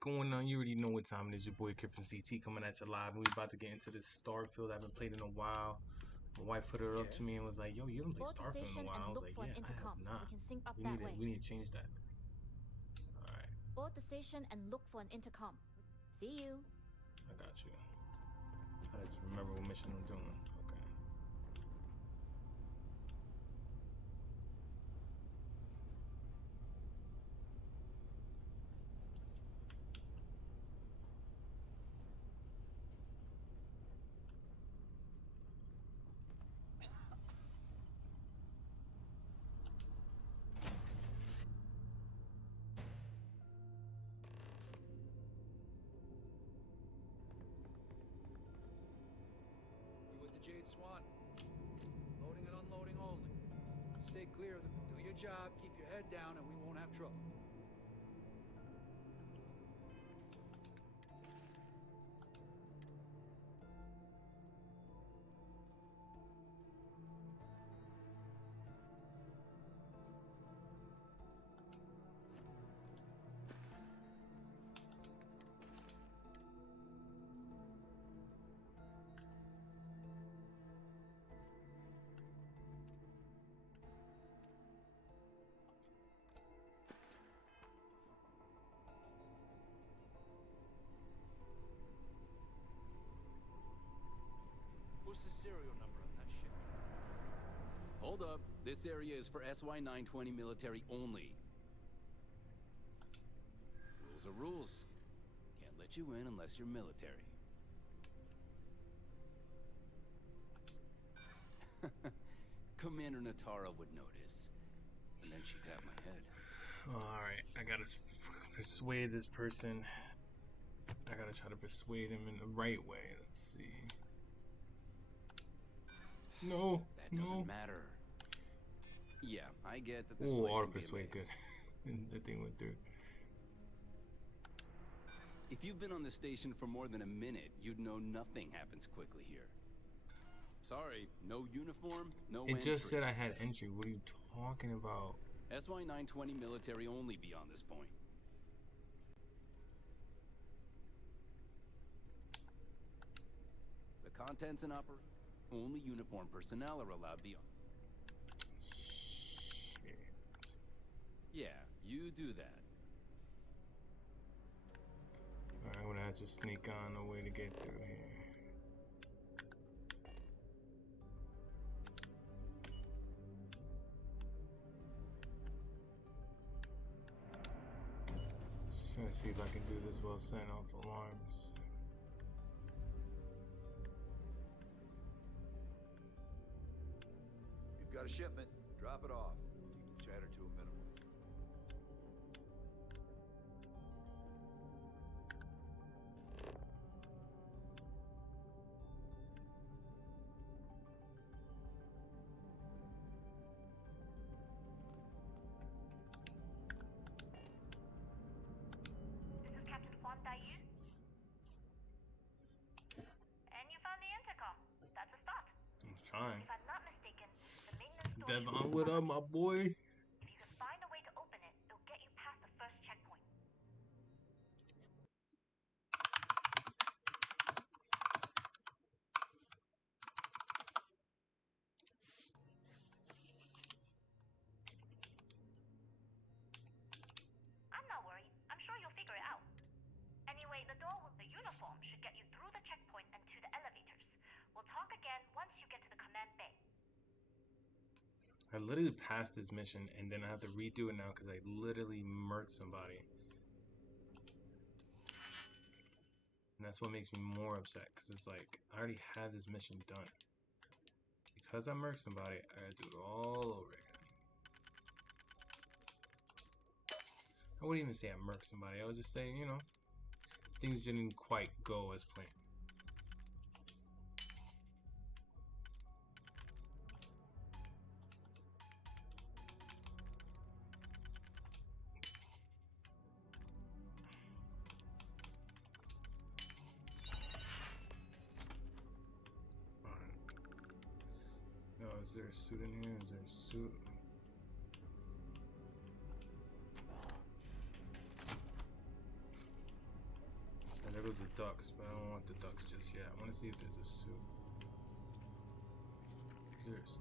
going on? You already know what time it is. Your boy KidFromCT coming at you live. And we about to get into this Starfield. I haven't played in a while. My wife put it up to me and was like, "Yo, you haven't played Starfield in a while." I was like, "Yeah, I have not. We need to change that." All right. Board the station and look for an intercom. See you. I got you. I just remember what mission I'm doing. Okay. Loading and unloading only. Stay clear of them. Do your job, keep your head down, and we won't have trouble. What's the serial number on that ship? Hold up. This area is for SY-920 military only. Rules are rules. Can't let you in unless you're military. Commander Natara would notice. And then she'd have my head. Alright, I gotta persuade this person. I gotta try to persuade him in the right way. Let's see. No, that doesn't matter. Yeah, I get that this place can auto be persuade good. And the thing went through. If you've been on the station for more than a minute, you'd know nothing happens quickly here. Sorry, no uniform, no entry. It just said I had entry. What are you talking about? SY-920 military only beyond this point. The contents and operation. Only uniformed personnel are allowed beyond. Shit. Yeah, you do that. Alright, I'm gonna have to sneak on a way to get through here. Just trying to see if I can do this while setting off alarms. Got a shipment. Drop it off. Keep the chatter to a minimum. This is Captain Huan Daiyu. And you found the intercom. That's a start. I'm trying. If I'm not mistaken, the maintenance door Devon, what up, my boy? If you can find a way to open it, it'll get you past the first checkpoint. I'm not worried. I'm sure you'll figure it out. Anyway, the door with the uniform should get you through the checkpoint and to the elevators. We'll talk again once you get to the command bay. I literally passed this mission and then I have to redo it now because I literally murked somebody. And that's what makes me more upset because it's like I already had this mission done. Because I murked somebody, I gotta do it all over again. I wouldn't even say I murked somebody, I would just say, you know, things didn't quite go as planned. Is there a suit in here? Is there a suit? there goes the ducks, but I don't want the ducks just yet. I want to see if there's a suit.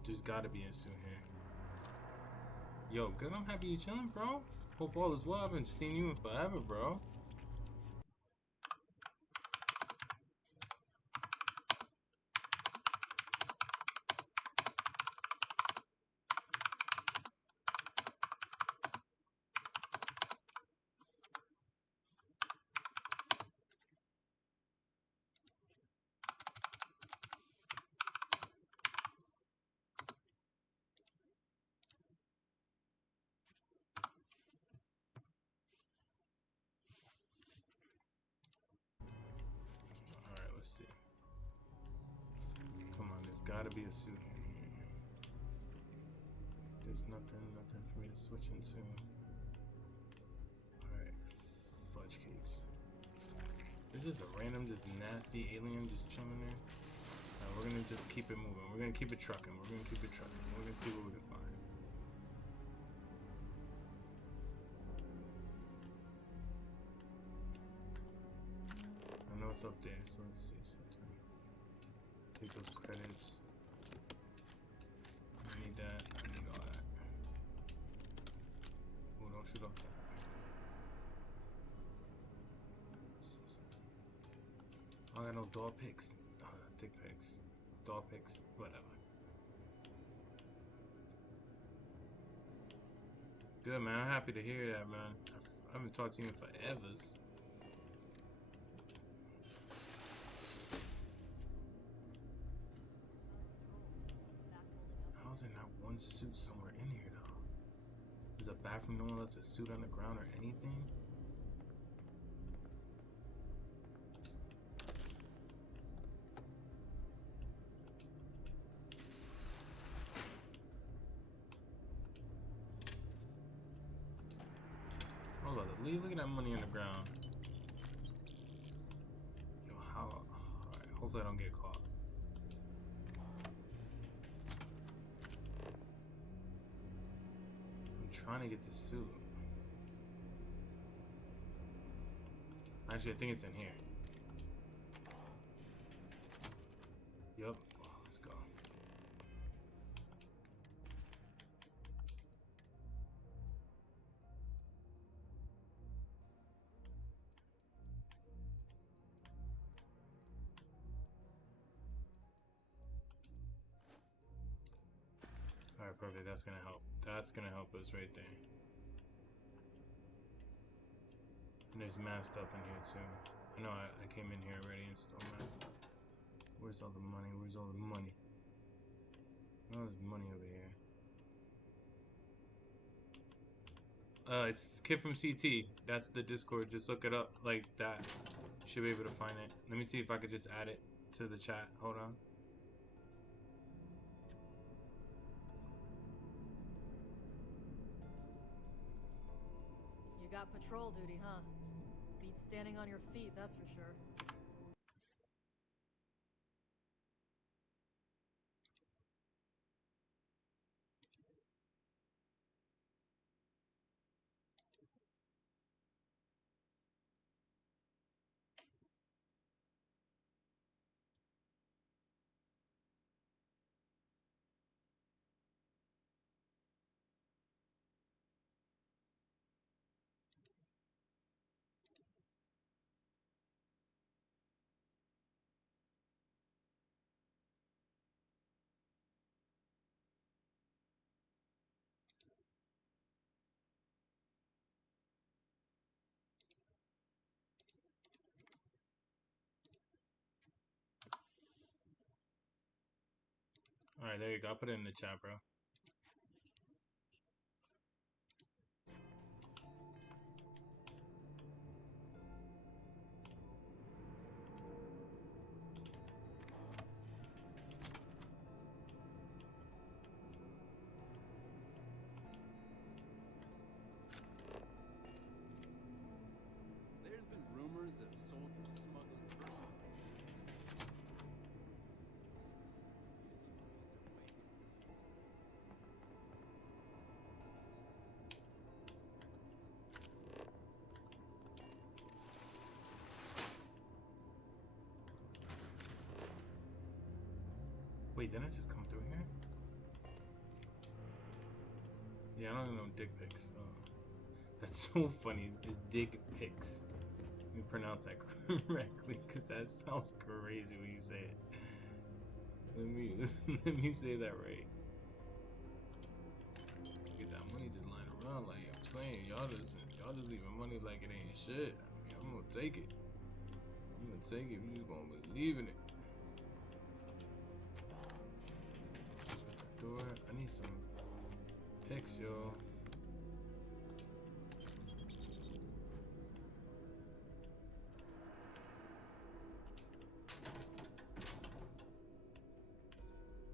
There's gotta be a suit here. Yo, good, I'm happy you chilling, bro. Hope all is well. I haven't seen you in forever, bro. Alright, let's see. Come on, there's gotta be a suit here. There's nothing for me to switch into. Alright, fudge cakes. There's just a random, just nasty alien just chilling there. Alright, we're gonna just keep it moving. We're gonna keep it trucking. We're gonna keep it trucking. We're gonna see what we can find. I know it's up there, so let's see something. Take those credits. I need that. I need all that. Oh, don't shoot off that. I got no dog pics. Dick pics. Dog pics. Whatever. Good, man. I'm happy to hear that, man. I haven't talked to you in forever. How's there not one suit somewhere in here, though? There's a bathroom, no one left a suit on the ground or anything? Hold on, look at that money on the ground. Yo, how? Alright, hopefully I don't get caught. I'm trying to get the suit. Actually, I think it's in here. Yup. Let's go. Alright, perfect. That's gonna help. That's gonna help us right there. And there's mad stuff in here too. I know I came in here already and stole mad stuff. Where's all the money? Where's all the money? Oh, there's money over here. It's KidFromCT. That's the Discord. Just look it up like that. You should be able to find it. Let me see if I could just add it to the chat. Hold on. You got patrol duty, huh? Beats standing on your feet, that's for sure. Alright, there you go. I'll put it in the chat, bro. There's been rumors of soldiers smuggling personal Wait, didn't I just come through here? Yeah, I don't even know dick pics. So. That's so funny. It's dick pics. You pronounce that correctly, because that sounds crazy when you say it. Let me say that right. Get that money just lying around like I'm saying. Y'all just leaving money like it ain't shit. I mean, I'm gonna take it. I'm gonna take it. You just gonna believe in it. Shut the door. I need some pics, yo.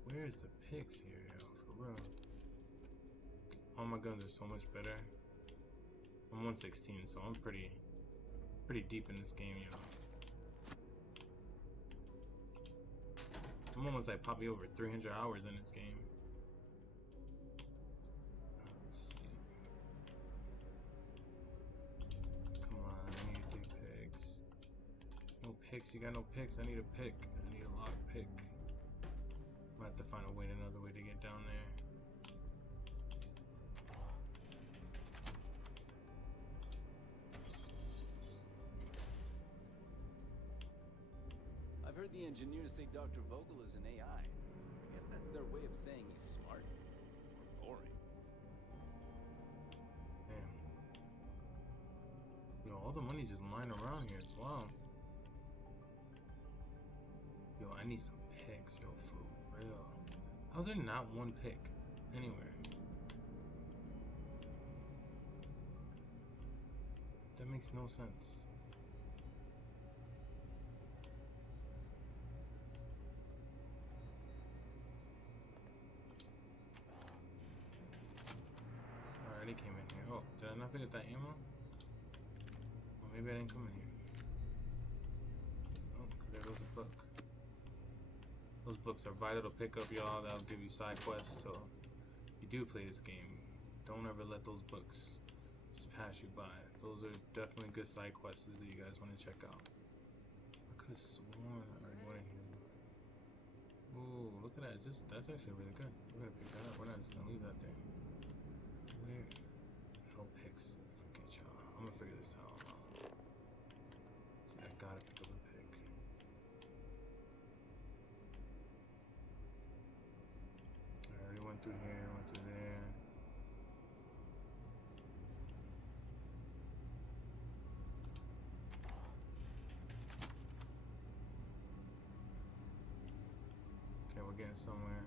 Where's the pics here, yo? For real. All my guns are so much better. I'm 116, so I'm pretty deep in this game, yo. I'm almost like probably over 300 hours in this game. Let's see. Come on, I need dick pics. No pics, you got no pics. I need a pic. I need a lot of pic. I have to find another way to get down there. I've heard the engineers say Dr. Vogel is an AI. I guess that's their way of saying he's smart or boring. Damn. Yo, all the money just lying around here. It's wild. Yo, I need some pics, yo, for real. How's there not one pic anywhere? That makes no sense. I already came in here. Oh, did I not pick up that ammo? Well, maybe I didn't come in here. Oh, because there goes a book. Those books are vital to pick up, y'all. That'll give you side quests. So, if you do play this game, don't ever let those books just pass you by. Those are definitely good side quests that you guys want to check out. I could have sworn I already went in here. Ooh, look at that. That's actually really good. We're gonna pick that up. We're not just gonna leave that there. Where? No pics. Forget y'all. I'm gonna figure this out. See, I gotta pick up a pic. I already went through here, went through there. Okay, we're getting somewhere.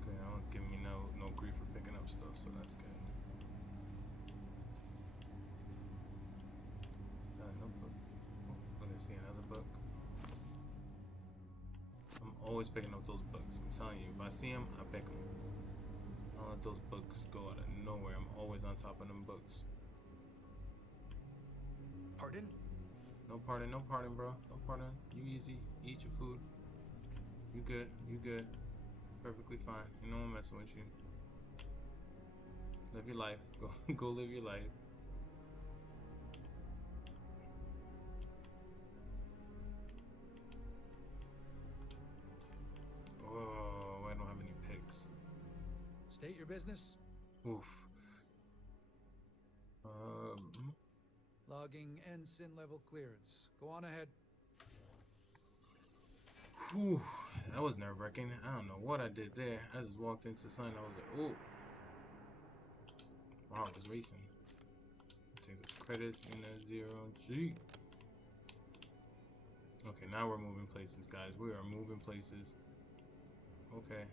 Okay, that one's giving me no grief for picking up stuff, so that's good. Is that a notebook? Oh, we're gonna see another book. I'm always picking up those books. I'm telling you, if I see them, I pick them. I don't let those books go out of nowhere. I'm always on top of them books. Pardon? No pardon, bro. No pardon. You easy. Eat your food. You good. You good. Perfectly fine. Ain't no one messing with you. Live your life. Go live your life. Oh, I don't have any pics. State your business. Oof. Logging ensign level clearance. Go on ahead. Whew. That was nerve-wracking. I don't know what I did there. I just walked into something. I was like, ooh. Wow, I was racing. Take the credits in that 0G. Okay, now we're moving places, guys. We are moving places. Okay.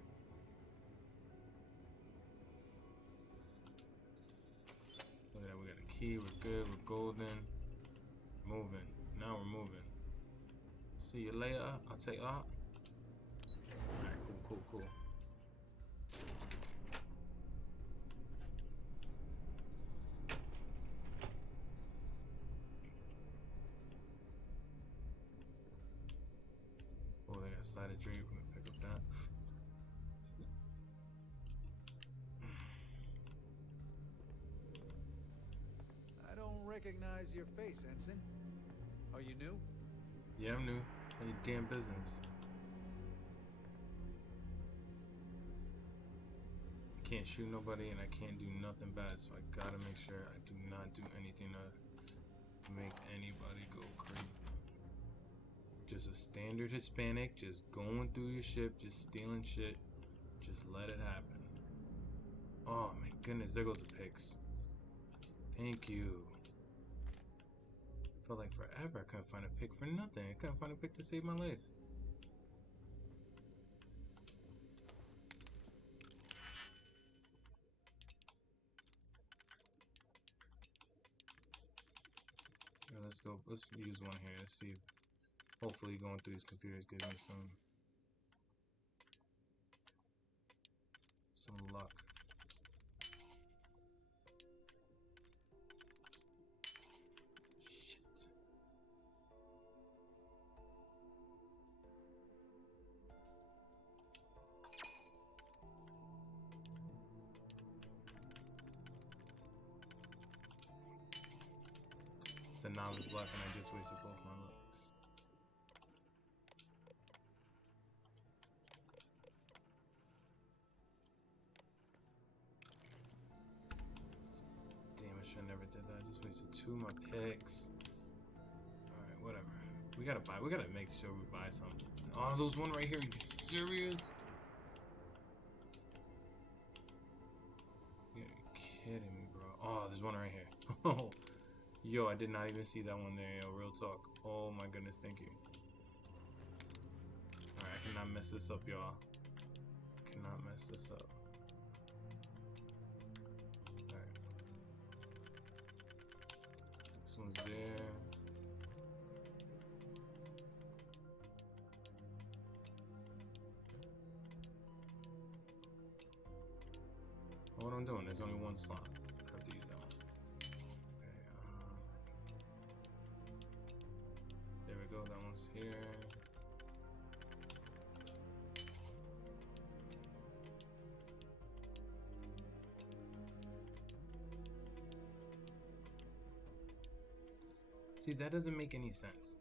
Look at that. We got a key. We're good. We're golden. Moving. Now we're moving. See you later. I'll take that. Alright, cool. Oh, they got slided drape. We're gonna pick up that. recognize your face, Ensign. Are you new? Yeah, I'm new. Any damn business. I can't shoot nobody and I can't do nothing bad, so I gotta make sure I do not do anything to make anybody go crazy. Just a standard Hispanic, just going through your ship, just stealing shit. Just let it happen. Oh my goodness, there goes the picks. Thank you. Felt like forever I couldn't find a pick for nothing. I couldn't find a pick to save my life. Yeah, let's go. Let's use one here. Let's see. Hopefully going through these computers gives me some luck. Shit. So now there's luck and I just wasted both my looks. I never did that. I just wasted 2 of my picks. Alright, whatever. We gotta make sure we buy something. Oh, there's one right here. Are you serious? You're kidding me, bro. Oh, there's one right here. Oh, yo, I did not even see that one there, yo. Real talk. Oh my goodness, thank you. Alright, I cannot mess this up, y'all. I cannot mess this up. This one's there. What I'm doing, there's only one slot. I have to use that one. Okay, there we go, that one's here. See, that doesn't make any sense.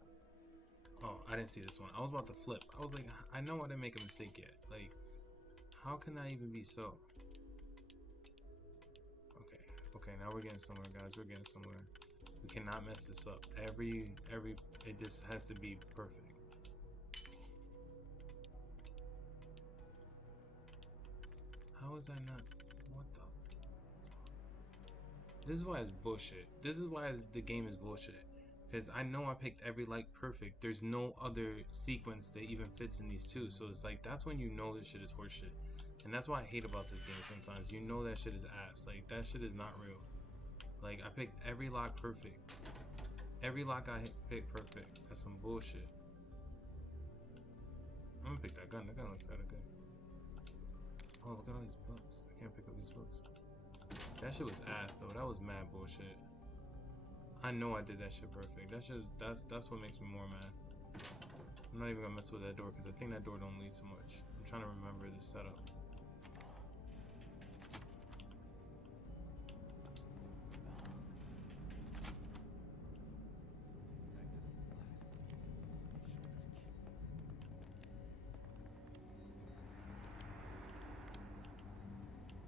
Oh, I didn't see this one. I was about to flip. I was like, I know I didn't make a mistake yet. Like, how can that even be so? Okay, now we're getting somewhere, guys. We're getting somewhere. We cannot mess this up. It just has to be perfect. How is that not? What the? This is why it's bullshit. This is why the game is bullshit. Because I know I picked every like perfect. There's no other sequence that even fits in these two. So it's like, that's when you know this shit is horseshit. And that's why I hate about this game sometimes. You know that shit is ass. Like, that shit is not real. Like, I picked every lock perfect. Every lock I picked perfect. That's some bullshit. I'm gonna pick that gun. That gun looks kinda good. Oh, look at all these books. I can't pick up these books. That shit was ass though. That was mad bullshit. I know I did that shit perfect. That's what makes me more mad. I'm not even gonna mess with that door because I think that door don't lead so much. I'm trying to remember the setup.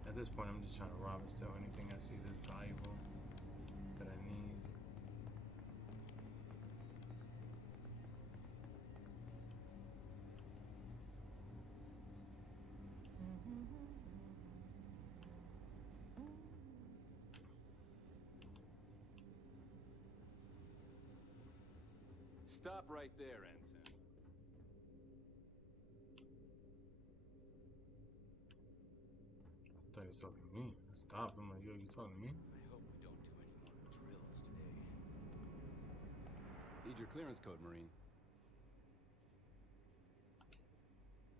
At this point, I'm just trying to rob and steal anything I see that's valuable that I need. Stop right there, Ensign. I thought he was talking to me. Stop. I'm like, yo, you talking to me? I hope we don't do any more drills today. Need your clearance code, Marine.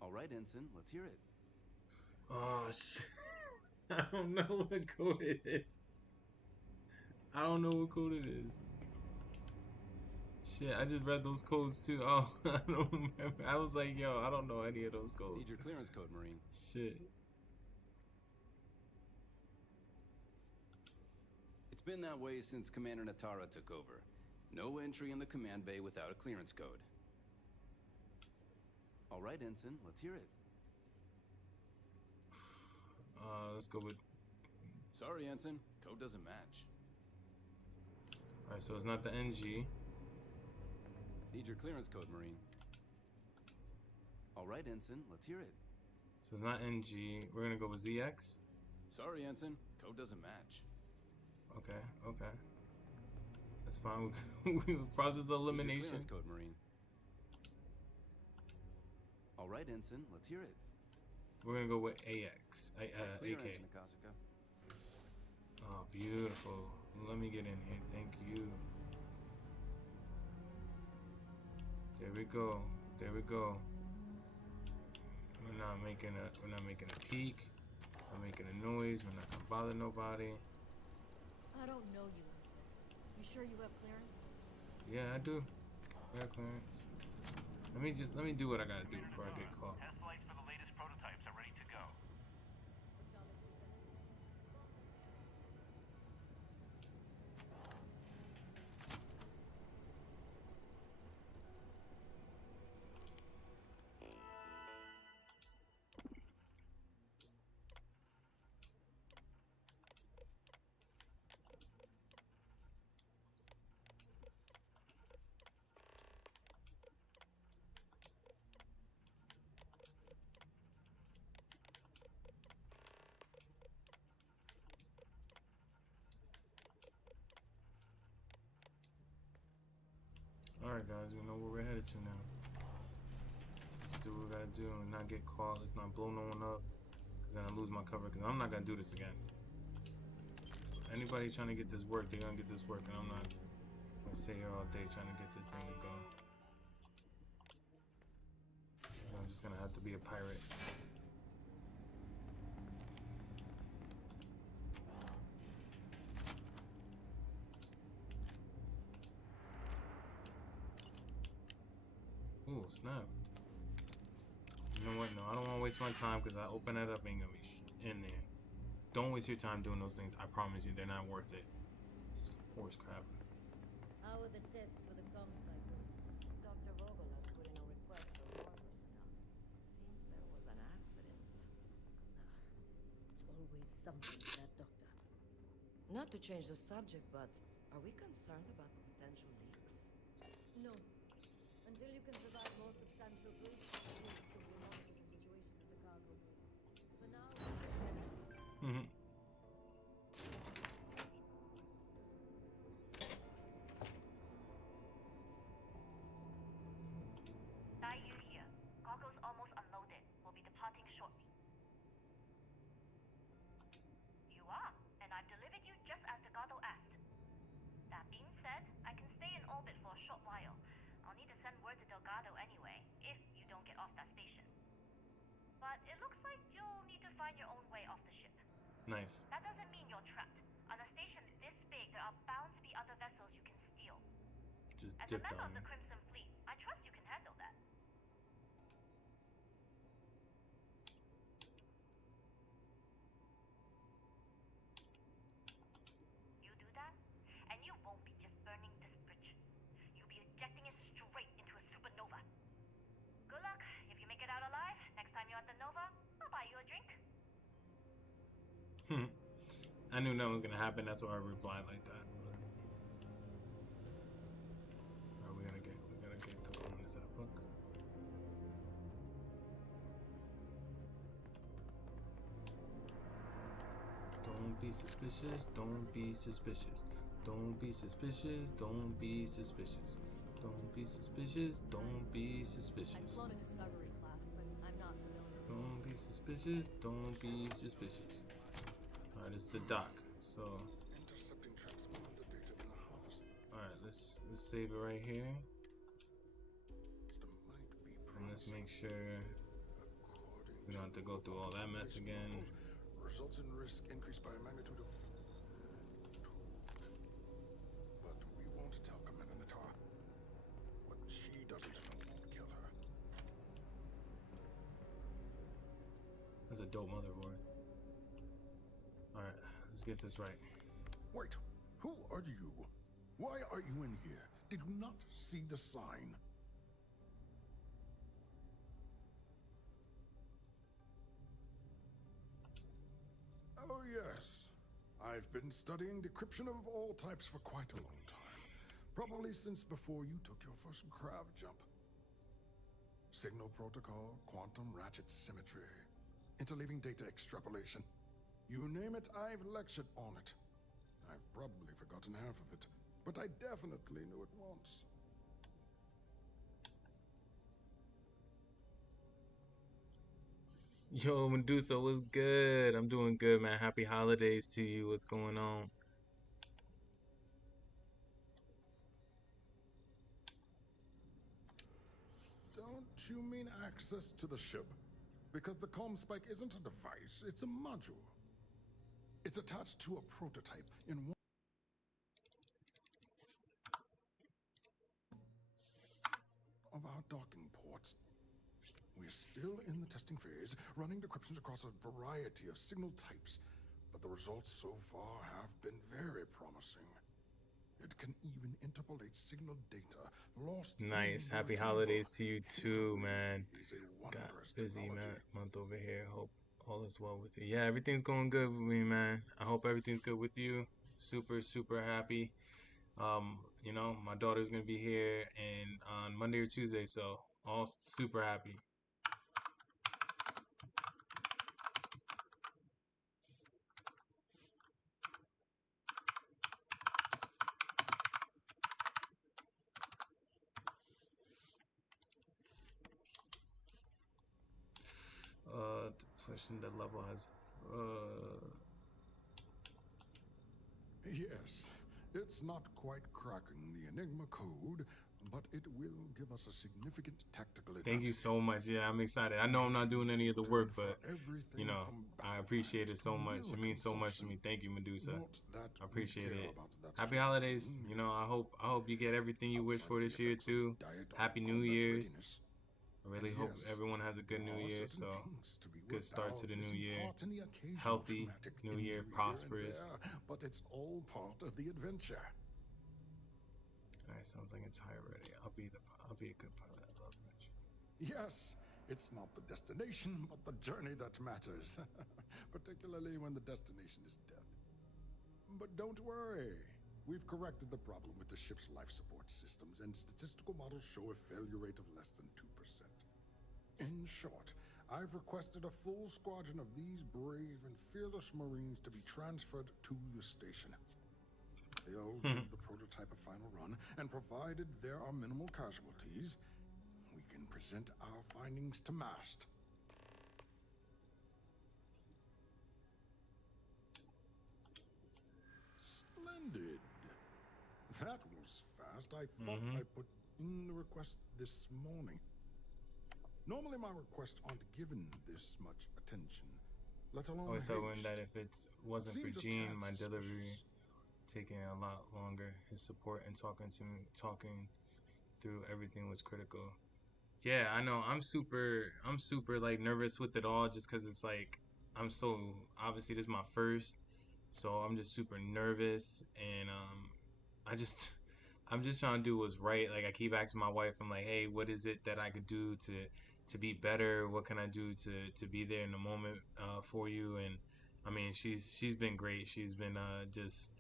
All right, Ensign, let's hear it. Oh, shit. I don't know what code it is. I don't know what code it is. Shit, I just read those codes too. Oh, I don't remember. I was like, yo, I don't know any of those codes. Need your clearance code, Marine. Shit. It's been that way since Commander Natara took over. No entry in the command bay without a clearance code. All right, Ensign, let's hear it. Let's go with... Sorry, Ensign. Code doesn't match. Alright, so it's not the NG. Need your clearance code, Marine. All right, Ensign, let's hear it. So it's not NG. We're gonna go with ZX. Sorry, Ensign. Code doesn't match. Okay, okay. That's fine. We process the elimination. Clearance code, Marine. All right, Ensign, let's hear it. We're gonna go with AX. Clear, AK. Ensign Akasaka. Oh, beautiful. Let me get in here. Thank you. There we go. There we go. We're not making a peak. We're making a noise. We're not gonna bother nobody. I don't know you, Ensign. You sure you have clearance? Yeah, I do. I got clearance. Let me do what I gotta do before I get caught. Test flights for the latest prototypes are ready to go. Alright guys, we know where we're headed to now. Let's do what we gotta do and not get caught. Let's not blow no one up. Cause then I lose my cover. Cause I'm not gonna do this again. Anybody trying to get this work, they're gonna get this work. And I'm not gonna sit here all day trying to get this thing to go. I'm just gonna have to be a pirate. Ooh, snap. You know what? No, I don't want to waste my time because I open that up, ain't gonna be in there. Don't waste your time doing those things. I promise you, they're not worth it. It's horse crap. How are the tests for the comms pipeline? Dr. Vogel has put in a request for more personnel. Seems there was an accident. It's always something with that doctor. Not to change the subject, but are we concerned about potential leaks? No. Until you can provide more substantial proof, we'll simply monitor the situation at the cargo bay. For now, Daiyu here. Cargo's almost unloaded. We'll be departing shortly. You are, and I've delivered you just as Delgado asked. That being said, I can stay in orbit for a short while. I'll need to send word to Delgado anyway, if you don't get off that station. But it looks like you'll need to find your own way off the ship. Nice. That doesn't mean you're trapped. On a station this big, there are bound to be other vessels you can steal. Just As a dipped member on of the me. Crimson Fleet, I trust you can handle that. You do that, and you won't be just burning this bridge. You'll be ejecting it straight into a supernova. Good luck. If you make it out alive, next time you're at the Nova, I'll buy you a drink. I knew that was gonna happen. That's why I replied like that. Alright, we gotta get the components of the book. Don't be suspicious. Don't be suspicious. Don't be suspicious. Don't be suspicious. Don't be suspicious. Don't be suspicious. I've flown a Discovery class, but I'm not familiar. Don't be suspicious. Don't be suspicious. Alright, it's the dock. So Intercepting transponder data in the harvest. alright, let's save it right here. System might be And let's make promising. sure According we don't have to go through all that mess again. Results in risk increased by a magnitude of 2. But we won't tell Commander Natara. What she doesn't know won't kill her. That's a dope motherboard. Alright, let's get this right. Wait, Who are you? Why are you in here? Did you not see the sign? Oh, yes. I've been studying decryption of all types for quite a long time. Probably since before you took your first crab jump. Signal protocol, quantum ratchet symmetry, interleaving data extrapolation. You name it, I've lectured on it. I've probably forgotten half of it, but I definitely knew it once. Yo, Medusa, what's good? I'm doing good, man. Happy holidays to you. What's going on? Don't you mean access to the ship? Because the comm spike isn't a device, it's a module. It's attached to a prototype in one of our docking ports. We're still in the testing phase, running decryptions across a variety of signal types, but the results so far have been very promising. It can even interpolate signal data lost. Nice. Happy holidays to you too, man. Got busy month over here. Hope all is well with you. Yeah, everything's going good with me, man. I hope everything's good with you. Super, super happy. You know, my daughter's gonna be here and on Monday or Tuesday, so all super happy. The question that level has Yes, it's not quite cracking the Enigma code, but it will give us a significant tactical advantage. Thank you so much. Yeah, I'm excited. I know I'm not doing any of the work, but you know, I appreciate it so much. It means so much to me. Thank you, Medusa. I appreciate it. Happy holidays. You know, I hope you get everything you wish for this year too. Happy New Year's. I really hope everyone has a good New Year. So, good start to the new year. Healthy New Year, prosperous. But it's all part of the adventure. Alright, sounds like it's high already. I'll be a good pilot. I love adventure. Yes, it's not the destination, but the journey that matters. Particularly when the destination is death. But don't worry. We've corrected the problem with the ship's life support systems, and statistical models show a failure rate of less than 2%. In short, I've requested a full squadron of these brave and fearless Marines to be transferred to the station. They'll give the prototype a final run, and provided there are minimal casualties, we can present our findings to MAST. Splendid. That was fast. I thought I put in the request this morning. Normally my requests aren't given this much attention, let alone always hoping that if it wasn't for Gene, my delivery taking a lot longer. His support and talking through everything was critical. Yeah, I know. I'm super like nervous with it all, just because it's like I'm so obviously this is my first, so I'm just super nervous, and I'm just trying to do what's right. Like I keep asking my wife, I'm like, hey, what is it that I could do to be better? What can I do to be there in the moment for you? And I mean, she's been great. She's been just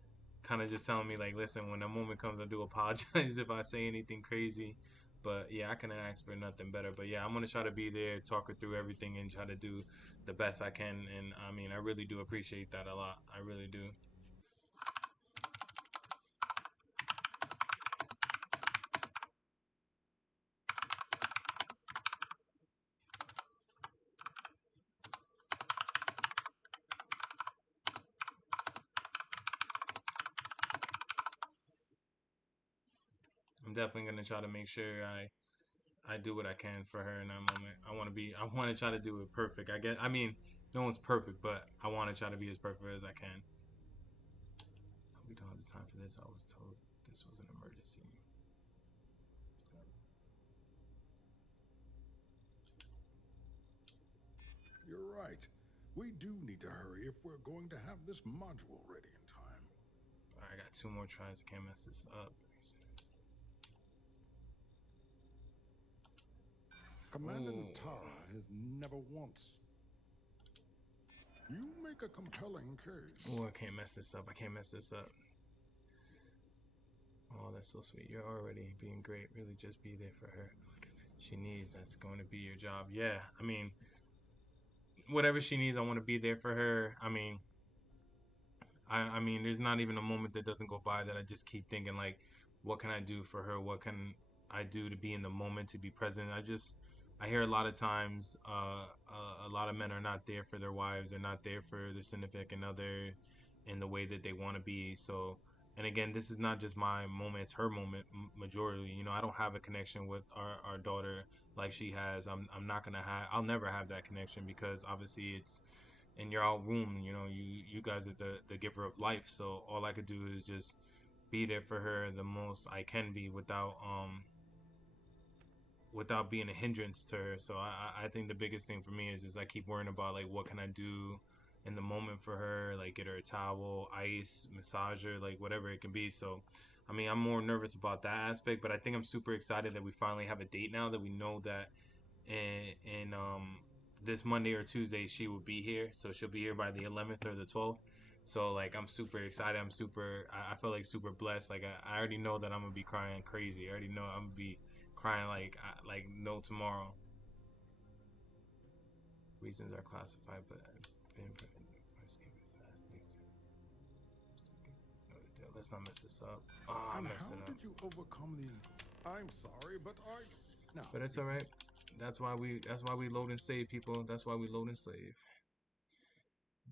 kind of just telling me like, listen, when the moment comes, I do apologize if I say anything crazy. But yeah, I couldn't ask for nothing better. But yeah, I'm gonna try to be there, talk her through everything, and try to do the best I can. And I mean, I really do appreciate that a lot. I really do. I'm definitely gonna try to make sure I do what I can for her in that moment. I want to try to do it perfect. I mean, no one's perfect, but I want to try to be as perfect as I can. We don't have the time for this. I was told this was an emergency. You're right. We do need to hurry if we're going to have this module ready in time. All right, I got 2 more tries. I can't mess this up. Commandant Tara has never once. You make a compelling case. Oh, I can't mess this up. I can't mess this up. Oh, that's so sweet. You're already being great. Really, just be there for her. She needs. That's going to be your job. Yeah, I mean, whatever she needs, I want to be there for her. I mean, I mean, there's not even a moment that doesn't go by that I just keep thinking like, what can I do for her? What can I do to be in the moment, to be present? I hear a lot of times, a lot of men are not there for their wives. They're not there for their significant other in the way that they want to be. So, and again, this is not just my moment; it's her moment. Majority, you know, I don't have a connection with our daughter like she has. I'm not gonna have. I'll never have that connection because obviously it's in your own womb. You know, you guys are the giver of life. So all I could do is just be there for her the most I can be without being a hindrance to her. So I think the biggest thing for me is I keep worrying about like what can I do in the moment for her, like get her a towel, ice, massage her, like whatever it can be. So I mean, I'm more nervous about that aspect, but I think I'm super excited that we finally have a date now, that we know that in this Monday or Tuesday she will be here. So she'll be here by the 11th or the 12th. So like I'm super excited. I feel like super blessed. Like I already know that I'm gonna be crying crazy. I already know I'm gonna be crying like no tomorrow. Reasons are classified, but let's not mess this up. Oh, I messed it up. How did you overcome the? I'm sorry, but I. No. But it's all right. That's why we load and save, people. That's why we load and save.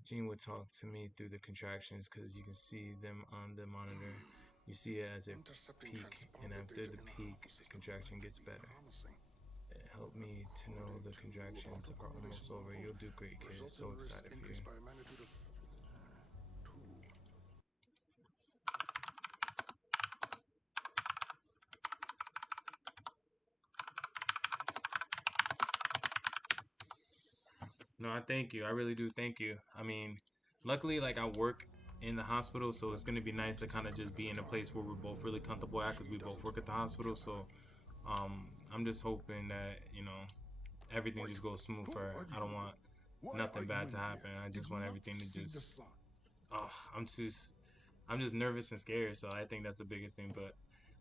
Gene would talk to me through the contractions because you can see them on the monitor. You see it as a peak, and after the peak, the contraction gets better. It helped me to know the contractions are almost over. You'll do great, kid. So excited for you. No, I thank you. I really do thank you. I mean, luckily, like I work in the hospital, so it's gonna be nice to kind of just be in a place where we're both really comfortable at, because we both work at the hospital. So, I'm just hoping that everything just goes smooth for her. I don't want nothing bad to happen. I just want everything to just. Oh, I'm just nervous and scared. So I think that's the biggest thing. But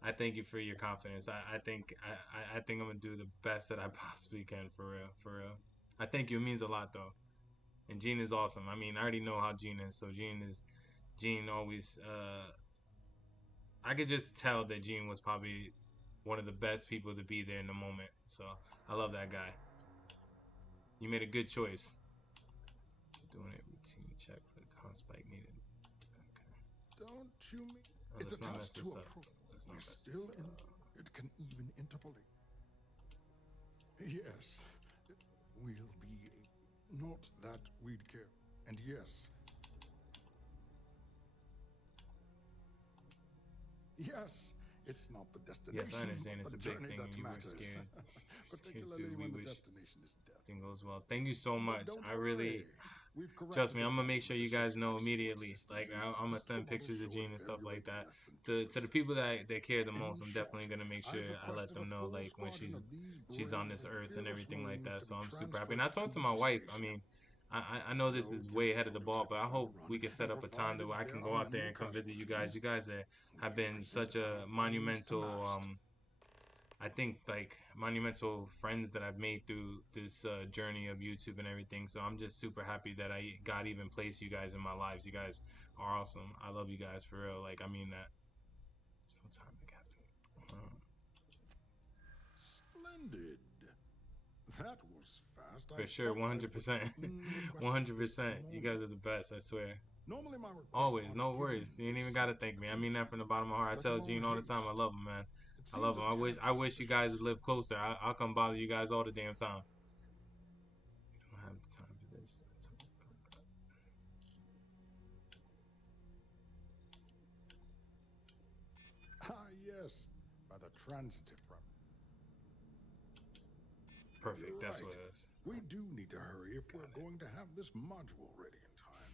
I thank you for your confidence. I think I'm gonna do the best that I possibly can, for real, for real. I thank you. It means a lot, though. And Gene is awesome. I mean, I already know how Gene is. So Gene always. I could just tell that Gene was probably one of the best people to be there in the moment. So I love that guy. You made a good choice. Doing a routine check for the con spike needed. Okay. Don't you mean? Let's not mess this up. Let's not mess this up. It can even interpolate. Yes, we'll be. Not that we'd care. And yes. Yes, it's not the destination. Yes, I understand. It's a big thing, and you were scared. Particularly when the destination is death. Everything goes well. Thank you so much. I really. Trust me, I'm gonna make sure you guys know immediately. Like I'm gonna send pictures of Gene and stuff like that to the people that care the most. I'm definitely gonna make sure I let them know, like when she's on this earth and everything like that. So I'm super happy. And I talked to my wife. I mean, I know this is way ahead of the ball, but I hope we can set up a time that I can go out there and come visit you guys. You guys have been such a monumental, I think, like monumental friends that I've made through this journey of YouTube and everything. So I'm just super happy that God even placed you guys in my lives. You guys are awesome. I love you guys for real. Like I mean that. There's no time to captain. Splendid. That was fast. For sure, 100%. 100%. You guys are the best, I swear. Normally my always, no worries. You ain't even gotta thank me. I mean that from the bottom of my heart. I tell Gene all the time, I love him, man. I love him. I wish you guys would live closer. I'll come bother you guys all the damn time. We don't have the time for this. Yes, by the transitive property. Perfect, that's what it is. We do need to hurry if we're going to have this module ready in time.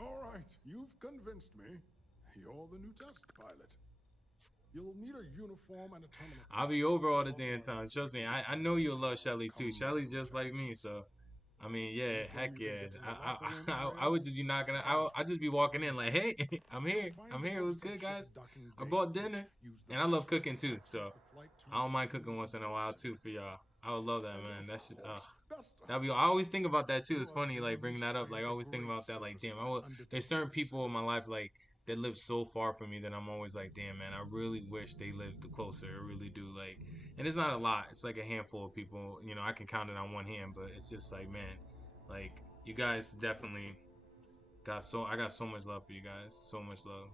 All right, you've convinced me. You're the new test pilot. You'll need a uniform and a terminal. I'll be over all the damn time. Trust me. I know you'll love Shelly too. Shelly's just like me, so I mean, yeah, heck yeah. I would just be knocking. I'd just be walking in like, hey, I'm here. I'm here. It was good, guys. I bought dinner, and I love cooking too. So I don't mind cooking once in a while too for y'all. I would love that, man. That should. That'd be. I always think about that too. It's funny, like bringing that up. Like I always think about that. Like, damn, there's certain people in my life like that live so far from me that I'm always like, damn, man, I really wish they lived closer. I really do. Like, and it's not a lot. It's like a handful of people. You know, I can count it on one hand, but it's just like, man, like you guys definitely got so. I got so much love for you guys. So much love.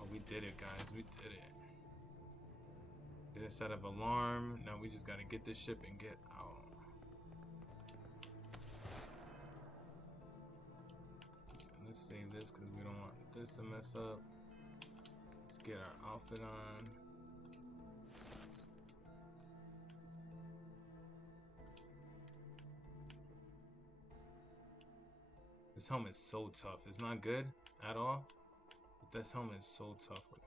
Oh, we did it, guys. We did it. Didn't set up alarm. Now we just gotta get this ship and get out. Let's save this because we don't want this to mess up. Let's get our outfit on. This helmet's so tough. It's not good at all. But this helmet is so tough looking.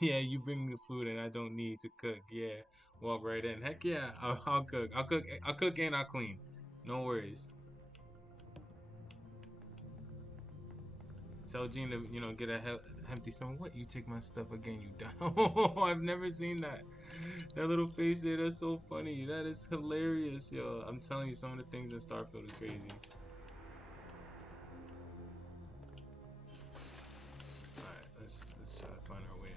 Yeah, you bring the food and I don't need to cook. Yeah, walk right in. Heck yeah, I'll cook. I'll cook and I'll clean. No worries. Tell Gene to, you know, get a hefty stomach. What? You take my stuff again, you down? I've never seen that. That little face there, that's so funny. That is hilarious, yo. I'm telling you, some of the things in Starfield is crazy. Alright, let's try to find our way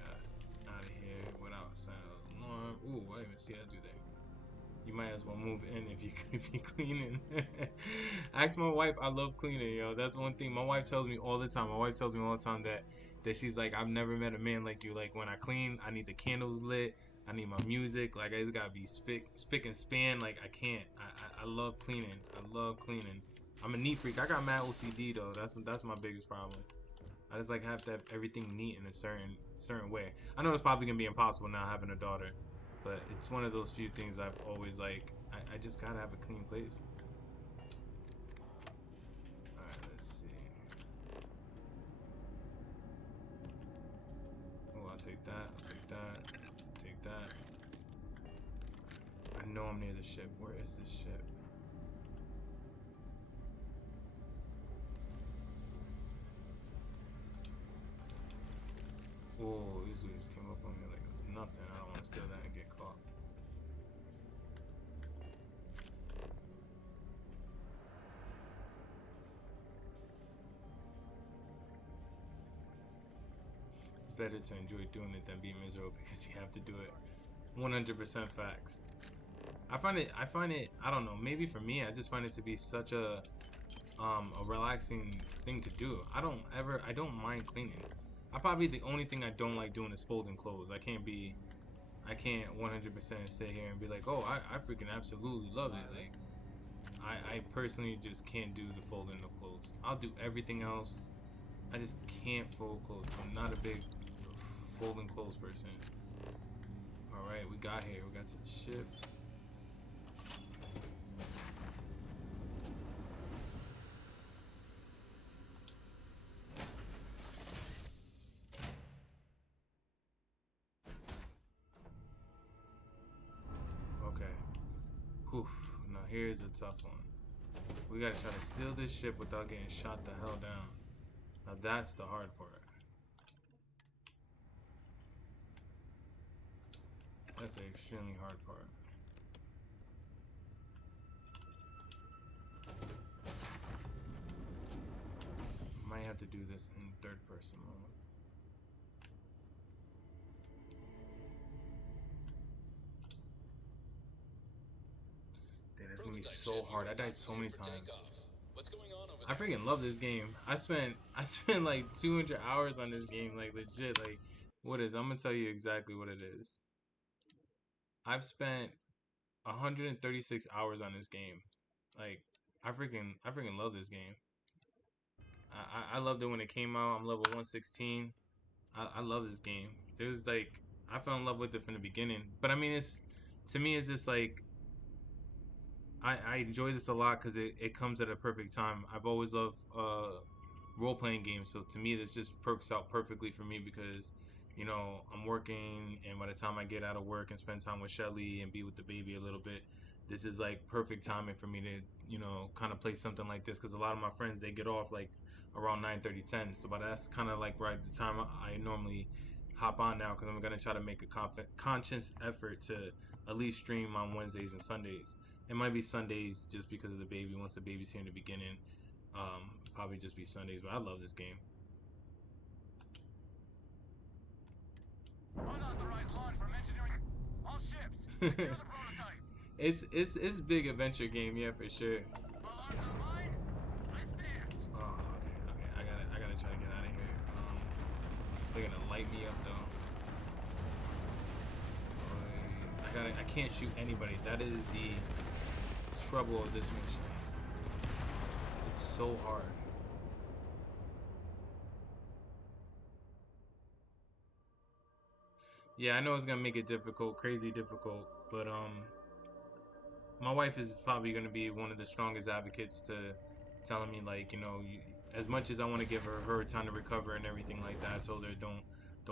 out of here without signing an alarm. Ooh, I didn't even see that do that. You might as well move in if you cleaning. Ask my wife. I love cleaning, yo. That's one thing my wife tells me all the time. My wife tells me all the time that she's like, I've never met a man like you. Like when I clean, I need the candles lit. I need my music. Like it's gotta be spick and span. Like I can't. I love cleaning. I love cleaning. I'm a neat freak. I got mad OCD though. That's my biggest problem. I just like have to have everything neat in a certain way. I know it's probably gonna be impossible now having a daughter. But it's one of those few things I've always like, I just gotta have a clean place. Alright, let's see. Oh, I'll take that, I'll take that, take that. I know I'm near the ship. Where is this ship? Oh, these dudes came up on me like it was nothing. I don't want to steal that and get caught. It's better to enjoy doing it than be miserable because you have to do it. 100% facts. I find it, I don't know, maybe for me, I just find it to be such a relaxing thing to do. I don't mind cleaning. Probably the only thing I don't like doing is folding clothes. I can't 100% sit here and be like, oh, I freaking absolutely love it. Like, I personally just can't do the folding of clothes. I'll do everything else. I just can't fold clothes. I'm not a big folding clothes person. Alright, we got here. We got to the ship. Oof, now here's a tough one. We gotta try to steal this ship without getting shot the hell down. Now that's the hard part. That's the extremely hard part. Might have to do this in third person mode. It's gonna be so hard. I died so many times. I freaking love this game. I spent like 200 hours on this game, like legit. Like, what is? I'm gonna tell you exactly what it is. I've spent 136 hours on this game. Like, I freaking love this game. I loved it when it came out. I'm level 116. I love this game. It was like I fell in love with it from the beginning. But I mean, to me it's just like I enjoy this a lot because it comes at a perfect time. I've always loved role-playing games, so to me this just perks out perfectly for me because, you know, I'm working, and by the time I get out of work and spend time with Shelly and be with the baby a little bit, this is like perfect timing for me to, you know, kind of play something like this, because a lot of my friends, they get off like around 9:30, 10, so by that's kind of like right the time I normally hop on now, because I'm gonna try to make a conscious effort to at least stream on Wednesdays and Sundays. It might be Sundays just because of the baby. Once the baby's here in the beginning, probably just be Sundays. But I love this game. Unauthorized launch from engineering. All ships, secure the prototype. It's big adventure game, yeah, for sure. Alarms online. I stand. Oh, okay. I gotta try to get out of here. They're gonna light me up though. I can't shoot anybody. That is the trouble of this mission. It's so hard. Yeah, I know it's gonna make it difficult, crazy difficult, but my wife is probably gonna be one of the strongest advocates to telling me, like, you know, as much as I want to give her time to recover and everything like that, I told her don't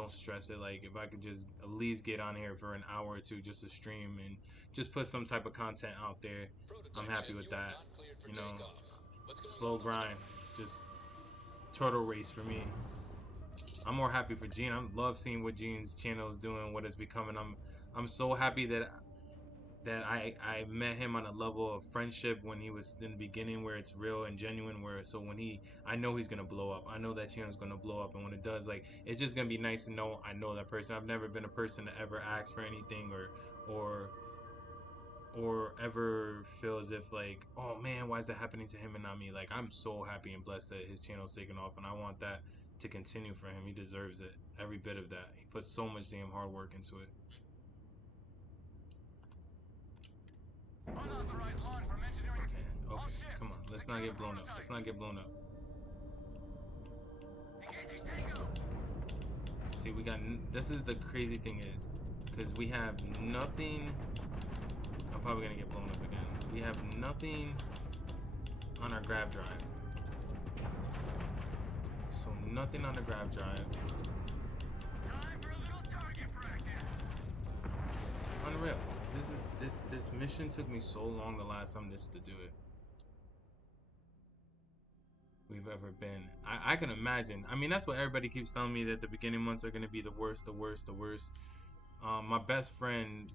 stress it. Like, if I could just at least get on here for an hour or two just to stream and just put some type of content out there, I'm happy with that. You know, slow grind, just turtle race for me. I'm more happy for Gene. I love seeing what Gene's channel is doing, what it's becoming. I'm so happy that I met him on a level of friendship when he was in the beginning, where it's real and genuine, where so when I know he's gonna blow up. I know that channel's gonna blow up, and when it does, like, it's just gonna be nice to know I know that person. I've never been a person to ever ask for anything or ever feel as if like, oh man, why is that happening to him and not me? Like, I'm so happy and blessed that his channel's taking off, and I want that to continue for him. He deserves it, every bit of that. He puts so much damn hard work into it. Unauthorized launch from engineering. Okay, come on. Let's not get blown up. Let's not get blown up. Engaging Tango. See, we got... This is the crazy thing is, because we have nothing... I'm probably going to get blown up again. We have nothing on our grab drive. So, nothing on the grab drive. Time for a little target practice. Unreal. This mission took me so long the last time to do it. We've ever been. I can imagine. I mean, that's what everybody keeps telling me, that the beginning months are gonna be the worst. My best friend,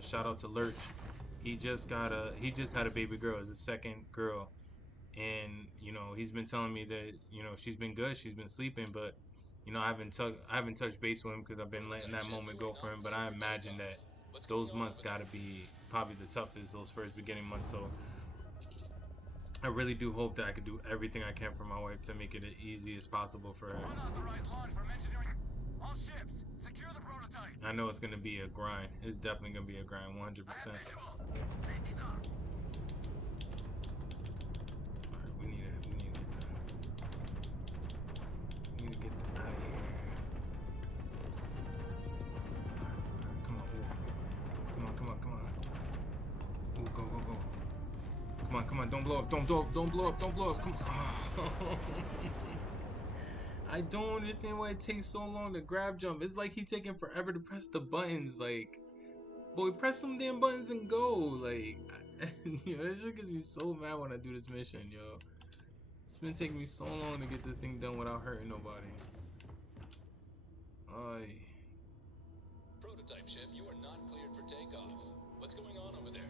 shout out to Lurch. He just had a baby girl. It's his second girl, and you know, he's been telling me that, you know, she's been good. She's been sleeping, but you know, I haven't touched base with him because I've been letting that moment go for him. But I imagine that those months gotta be probably the toughest, those first beginning months. So I really do hope that I can do everything I can for my wife to make it as easy as possible for her. Unauthorized launch from engineering. All ships, secure the prototype. I know it's gonna be a grind. It's definitely gonna be a grind, 100%. Safety's on. Alright, we need to get out of here. Alright, come on. Ooh, go. Come on, don't blow up. Come on. I don't understand why it takes so long to grab jump. It's like he's taking forever to press the buttons. Like, boy, press them damn buttons and go. Like, you know, that shit gets me so mad when I do this mission, yo. It's been taking me so long to get this thing done without hurting nobody. Ay. Prototype ship, you are not cleared for takeoff. What's going on over there?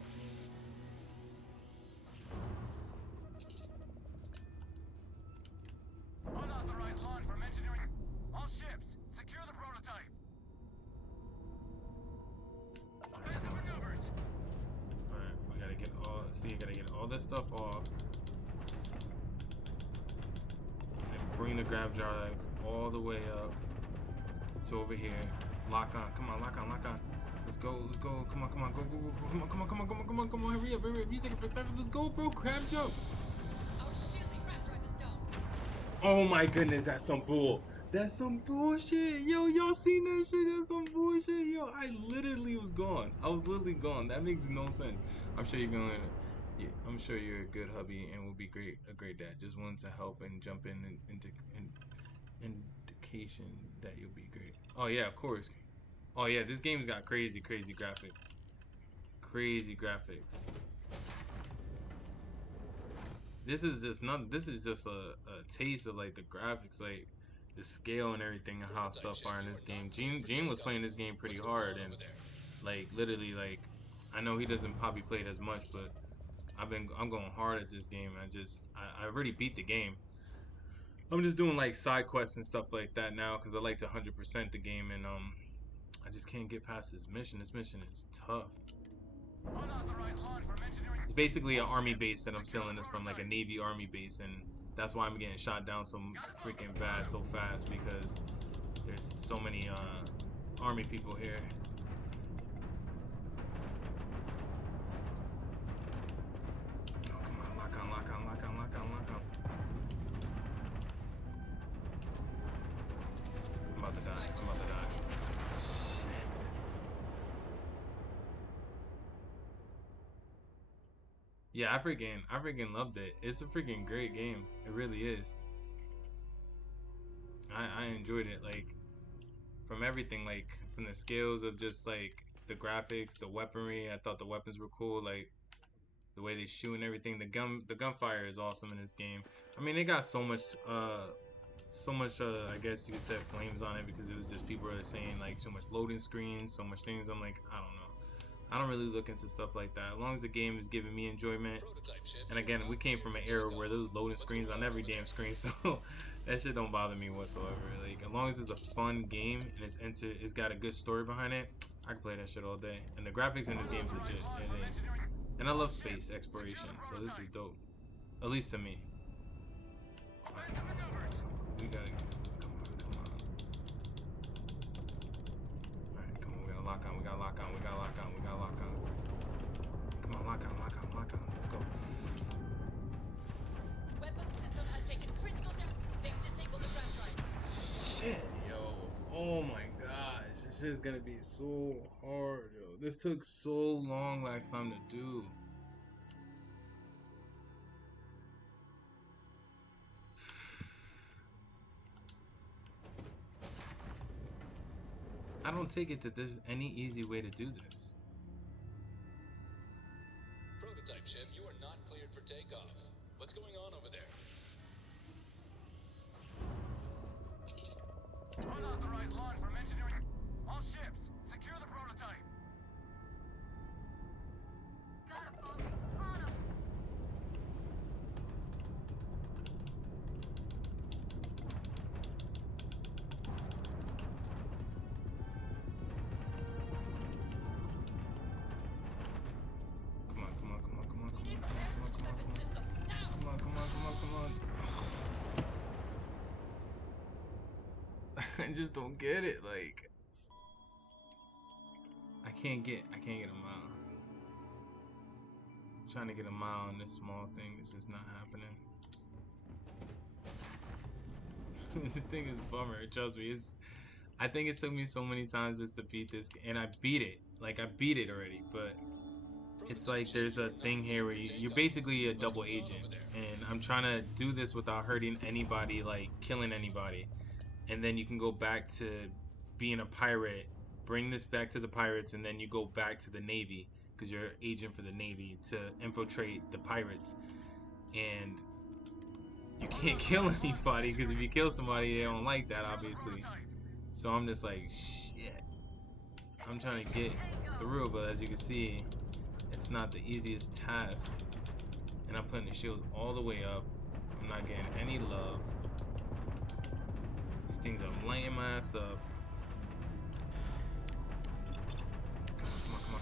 Unauthorized launch from engineering. All ships, secure the prototype. Offensive maneuvers. Alright, we gotta get all this stuff off. And bring the grab drive all the way up to over here. Lock on. Come on, lock on. Let's go. Come on, go. Come on, hurry up. Music for 7. Let's go, bro. Grab jump. Our shielding grab drive is down. Oh my goodness, that's some bull. That's some bullshit. Yo, y'all seen that shit? That's some bullshit. Yo, I literally was gone. I was literally gone. That makes no sense. I'm sure you're gonna Yeah, I'm sure you're a good hubby and will be a great dad. Just wanted to help and jump in indication that you'll be great. Oh yeah, of course. Oh yeah, this game's got crazy graphics. Crazy graphics. This is just a taste of like the graphics, like the scale and everything, and how stuff are in this game. Gene was playing this game pretty hard, and like literally, like I know he doesn't probably play it as much, but I'm going hard at this game. I already beat the game. I'm just doing like side quests and stuff like that now because I like to 100% the game, and I just can't get past this mission. This mission is tough. It's basically an army base that I'm stealing this from, like a Navy army base, and that's why I'm getting shot down so freaking bad so fast, because there's so many army people here. Oh, come on, lock on. I'm about to die. Shit. Yeah, I freaking loved it. It's a freaking great game. It really is. I enjoyed it, like from everything, like from the skills of just like the graphics, the weaponry. I thought the weapons were cool, like the way they shoot and everything. The gunfire is awesome in this game. I mean, they got so much I guess you could say flames on it, because it was just people are saying like too much loading screens, so much things. I'm like, I don't know. I don't really look into stuff like that. As long as the game is giving me enjoyment. And again, we came from an era where there was loading screens on every damn screen, so that shit don't bother me whatsoever. Like, as long as it's a fun game and it's got a good story behind it, I can play that shit all day. And the graphics in this game is legit. It is. And I love space exploration, so this is dope. At least to me. Right. We gotta come on. Alright, come on, we gotta lock on. Come on, lock on. Let's go. Weapon system has taken critical damage. They've disabled the ramp drive. Shit, yo. Oh my gosh. This shit's gonna be so hard, yo. This took so long last time to do. I don't take it that there's any easy way to do this. Prototype ship, you are not cleared for takeoff. What's going on over there? Unauthorized launch from engineering. All ships, secure the prototype. Got him, Bobby. On him. I just don't get it. Like, I can't get a mile. I'm trying to get a mile on this small thing. It's just not happening. This thing is bummer. Trust me. I think it took me so many times just to beat this, and I beat it. Like, I beat it already, but it's like there's a thing here where you're basically a double agent, and I'm trying to do this without hurting anybody, like killing anybody. And then you can go back to being a pirate, bring this back to the pirates, and then you go back to the Navy, because you're an agent for the Navy, to infiltrate the pirates. And you can't kill anybody, because if you kill somebody, they don't like that, obviously. So I'm just like, shit. I'm trying to get through, but as you can see, it's not the easiest task. And I'm putting the shields all the way up. I'm not getting any love. These things are lighting my ass up.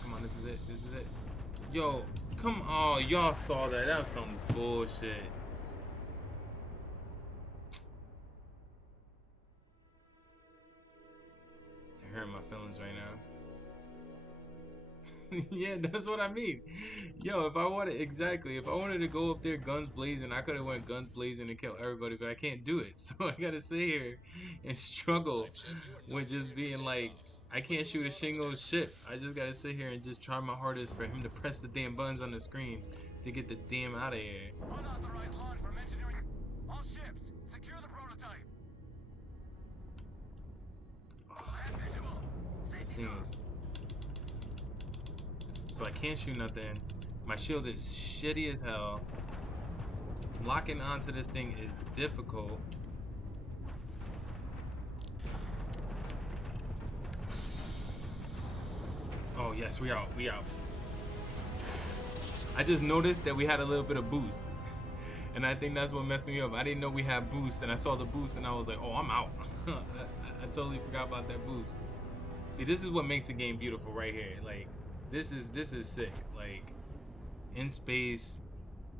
Come on. This is it. Yo, come on. Y'all saw that. That was some bullshit. They're hurting my feelings right now. Yeah, that's what I mean. Yo, if I wanted to go up there guns blazing, I could have went guns blazing and killed everybody, but I can't do it. So I gotta sit here and struggle with just being like I can't shoot a single ship. I just gotta sit here and just try my hardest for him to press the damn buttons on the screen to get the damn out of here. Unauthorized launch from engineering. All ships, secure the prototype. This thing is... So I can't shoot nothing. My shield is shitty as hell. Locking onto this thing is difficult. Oh yes, we out. We out. I just noticed that we had a little bit of boost. And I think that's what messed me up. I didn't know we had boost, and I saw the boost and I was like, oh, I'm out. I totally forgot about that boost. See, this is what makes the game beautiful right here. Like, this is sick. Like, in space,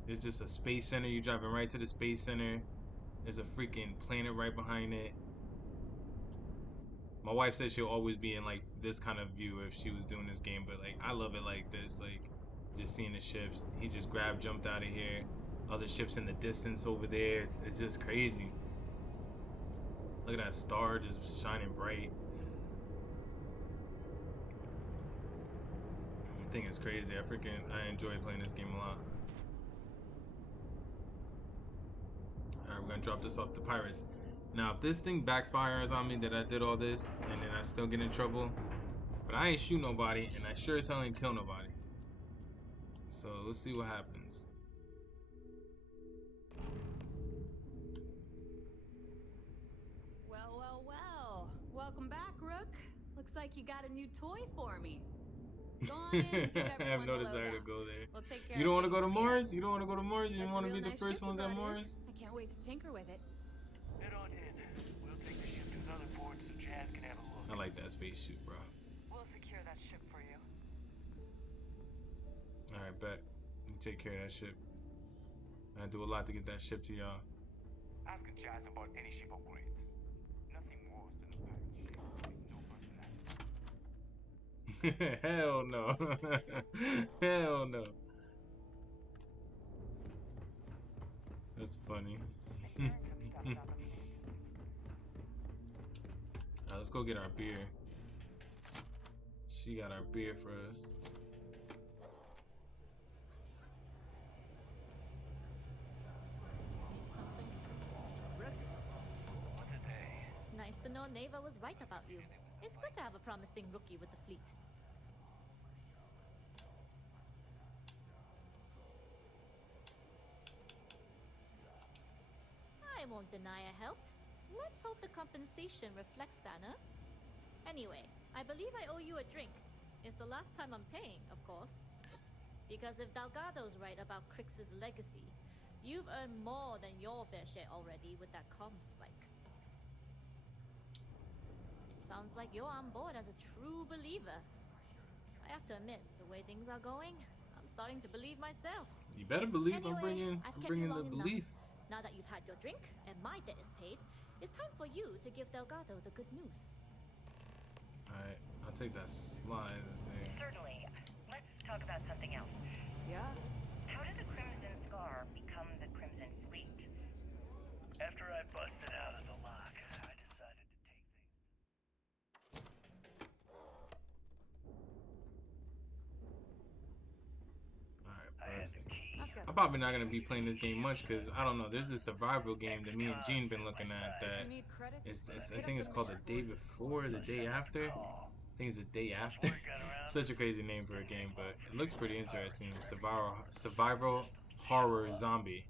there's just a space center. You're driving right to the space center. There's a freaking planet right behind it. My wife said she'll always be in like this kind of view if she was doing this game, but like I love it like this, like just seeing the ships. He just jumped out of here. Other ships in the distance over there. It's just crazy. Look at that star just shining bright. I think it's crazy. I enjoy playing this game a lot. Alright, we're gonna drop this off the pirates. Now, if this thing backfires on me that I did all this and then I still get in trouble, but I ain't shoot nobody and I sure as hell ain't kill nobody. So let's see what happens. Well, well, well. Welcome back, Rook. Looks like you got a new toy for me. Go on in, give I have no everyone the desire to lowdown. go there. We'll take care You don't of want to go to things from here. Mars? You don't want to go to Mars? You That's want a to be real the nice first ship ones you at brought in. Mars? I can't wait to tinker with it. Head on in. We'll take the ship to another port so Jazz can have a look. I like that spacesuit, bro. We'll secure that ship for you. Alright, bet. You take care of that ship. I do a lot to get that ship to y'all. Ask Jazz about any ship upgrades. Nothing worse than a pirate ship with no personality. Hell no. Hell no. That's funny. Alright, let's go get our beer. She got our beer for us. Need something? What a day. Nice to know Neva was right about you. It's good to have a promising rookie with the fleet. I won't deny I helped. Let's hope the compensation reflects that, huh? Anyway, I believe I owe you a drink. It's the last time I'm paying, of course. Because if Delgado's right about Crix's legacy, you've earned more than your fair share already with that comm spike. Sounds like you're on board as a true believer. I have to admit, the way things are going, I'm starting to believe myself. You better believe Anyway, I'm bringing the belief. Now that you've had your drink and my debt is paid, it's time for you to give Delgado the good news. Alright, I'll take that slide. Certainly. Let's talk about something else. Yeah? How did the Crimson Scar become the Crimson Fleet? After I busted out of the lock, I decided to take things. Alright, I had the key. I'm probably not gonna be playing this game much because I don't know. There's this survival game that me and Gene been looking at that I think it's called The Day Before, The Day After. I think it's The Day After. Such a crazy name for a game, but it looks pretty interesting. Survival horror zombie,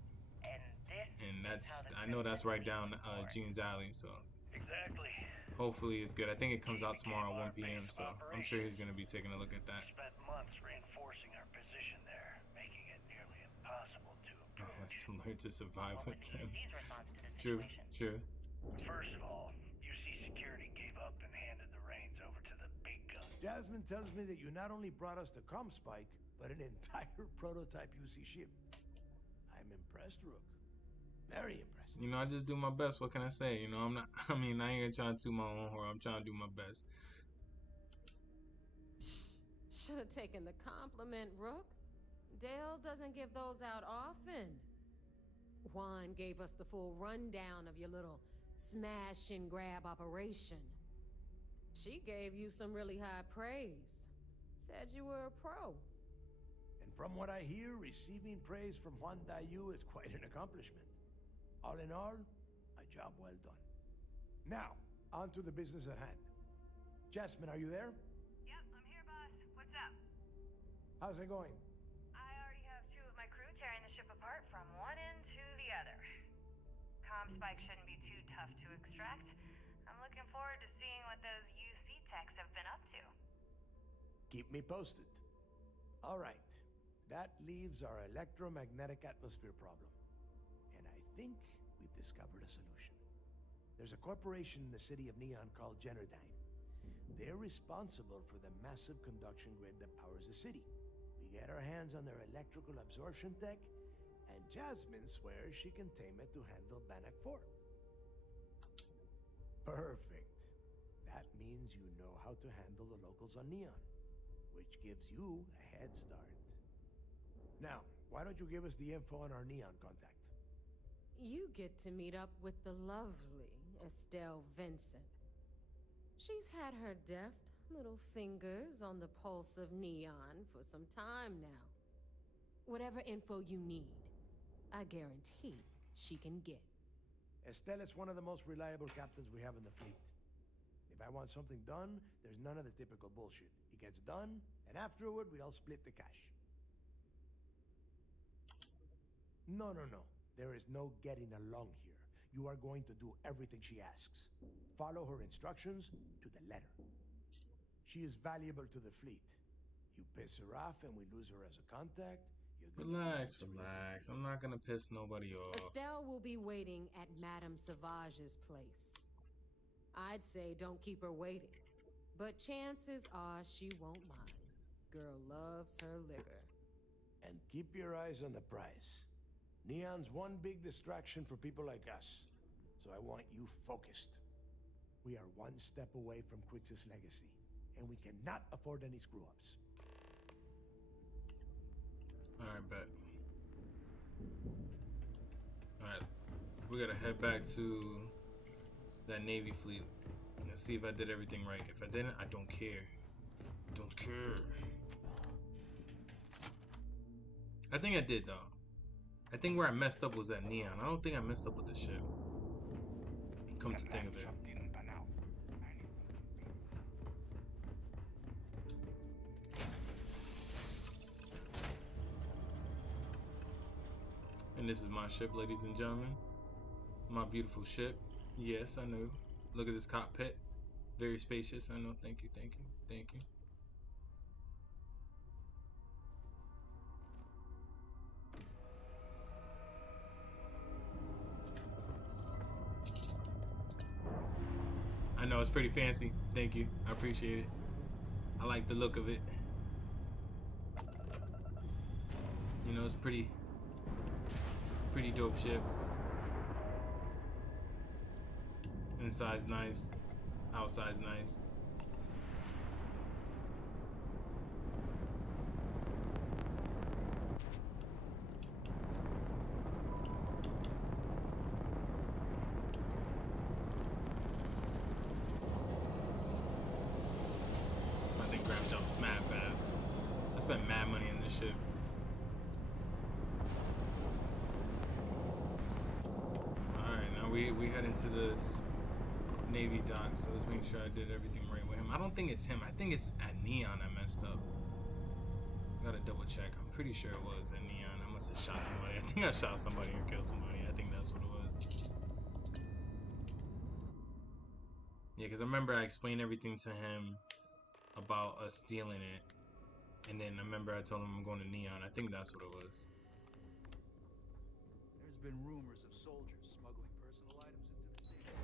and I know that's right down Gene's alley. So Exactly. hopefully it's good. I think it comes out tomorrow at 1 p.m. So I'm sure he's gonna be taking a look at that. Spent months reinforcing our position there, making it nearly impossible to approach. To learn to survive with them. UC's response to the True, situation. true. First of all, UC security gave up and handed the reins over to the big gun. Jasmine tells me that you not only brought us the comm spike, but an entire prototype UC ship. I'm impressed, Rook. Very impressed. You know, I just do my best. What can I say? You know, I ain't gonna try to toot my own horn. I'm trying to do my best. Should have taken the compliment, Rook. Dale doesn't give those out often. Juan gave us the full rundown of your little smash and grab operation. She gave you some really high praise. Said you were a pro. And from what I hear, receiving praise from Juan Dayu is quite an accomplishment. All in all, a job well done. Now, on to the business at hand. Jasmine, are you there? Yep, I'm here, boss. What's up? How's it going? I already have 2 of my crew tearing the ship apart from one end to the other. Spike shouldn't be too tough to extract. I'm looking forward to seeing what those UC techs have been up to. Keep me posted. All right. That leaves our electromagnetic atmosphere problem. And I think we've discovered a solution. There's a corporation in the city of Neon called Generdyne. They're responsible for the massive conduction grid that powers the city. We get our hands on their electrical absorption tech, and Jasmine swears she can tame it to handle Bannock 4. Perfect. That means you know how to handle the locals on Neon, which gives you a head start. Now, why don't you give us the info on our Neon contact? You get to meet up with the lovely Estelle Vincent. She's had her deft little fingers on the pulse of Neon for some time now. Whatever info you need, I guarantee she can get. Estelle is one of the most reliable captains we have in the fleet. If I want something done, there's none of the typical bullshit. It gets done, and afterward, we all split the cash. No. There is no getting along here. You are going to do everything she asks. Follow her instructions to the letter. She is valuable to the fleet. You piss her off and we lose her as a contact. Relax. I'm not gonna piss nobody off. Estelle will be waiting at Madame Sauvage's place. I'd say don't keep her waiting, but chances are she won't mind. Girl loves her liquor. And keep your eyes on the prize. Neon's one big distraction for people like us, so I want you focused. We are one step away from Quix's legacy, and we cannot afford any screw-ups. Alright, bet. Alright, we gotta head back to that Navy fleet and see if I did everything right. If I didn't, I don't care. Don't care. I think I did, though. I think where I messed up was at Neon. I don't think I messed up with the ship. Come to think of it. And this is my ship, ladies and gentlemen. My beautiful ship. Yes, I know. Look at this cockpit. Very spacious. I know. Thank you. I know it's pretty fancy. Thank you. I appreciate it. I like the look of it. You know, it's pretty dope ship. Inside's nice. Outside's nice. I think Graham jumps mad fast. I spent mad money on this ship. Alright, now we head into this Navy dock, so let's make sure I did everything right with him. I don't think it's him. I think it's at Neon I messed up. Gotta double check. I'm pretty sure it was at Neon. I must have shot somebody. I think I shot somebody or killed somebody. I think that's what it was. Yeah, because I remember I explained everything to him about us stealing it. And then I remember I told him I'm going to Neon. I think that's what it was. There's been rumors of soldiers smuggling personal items into the station.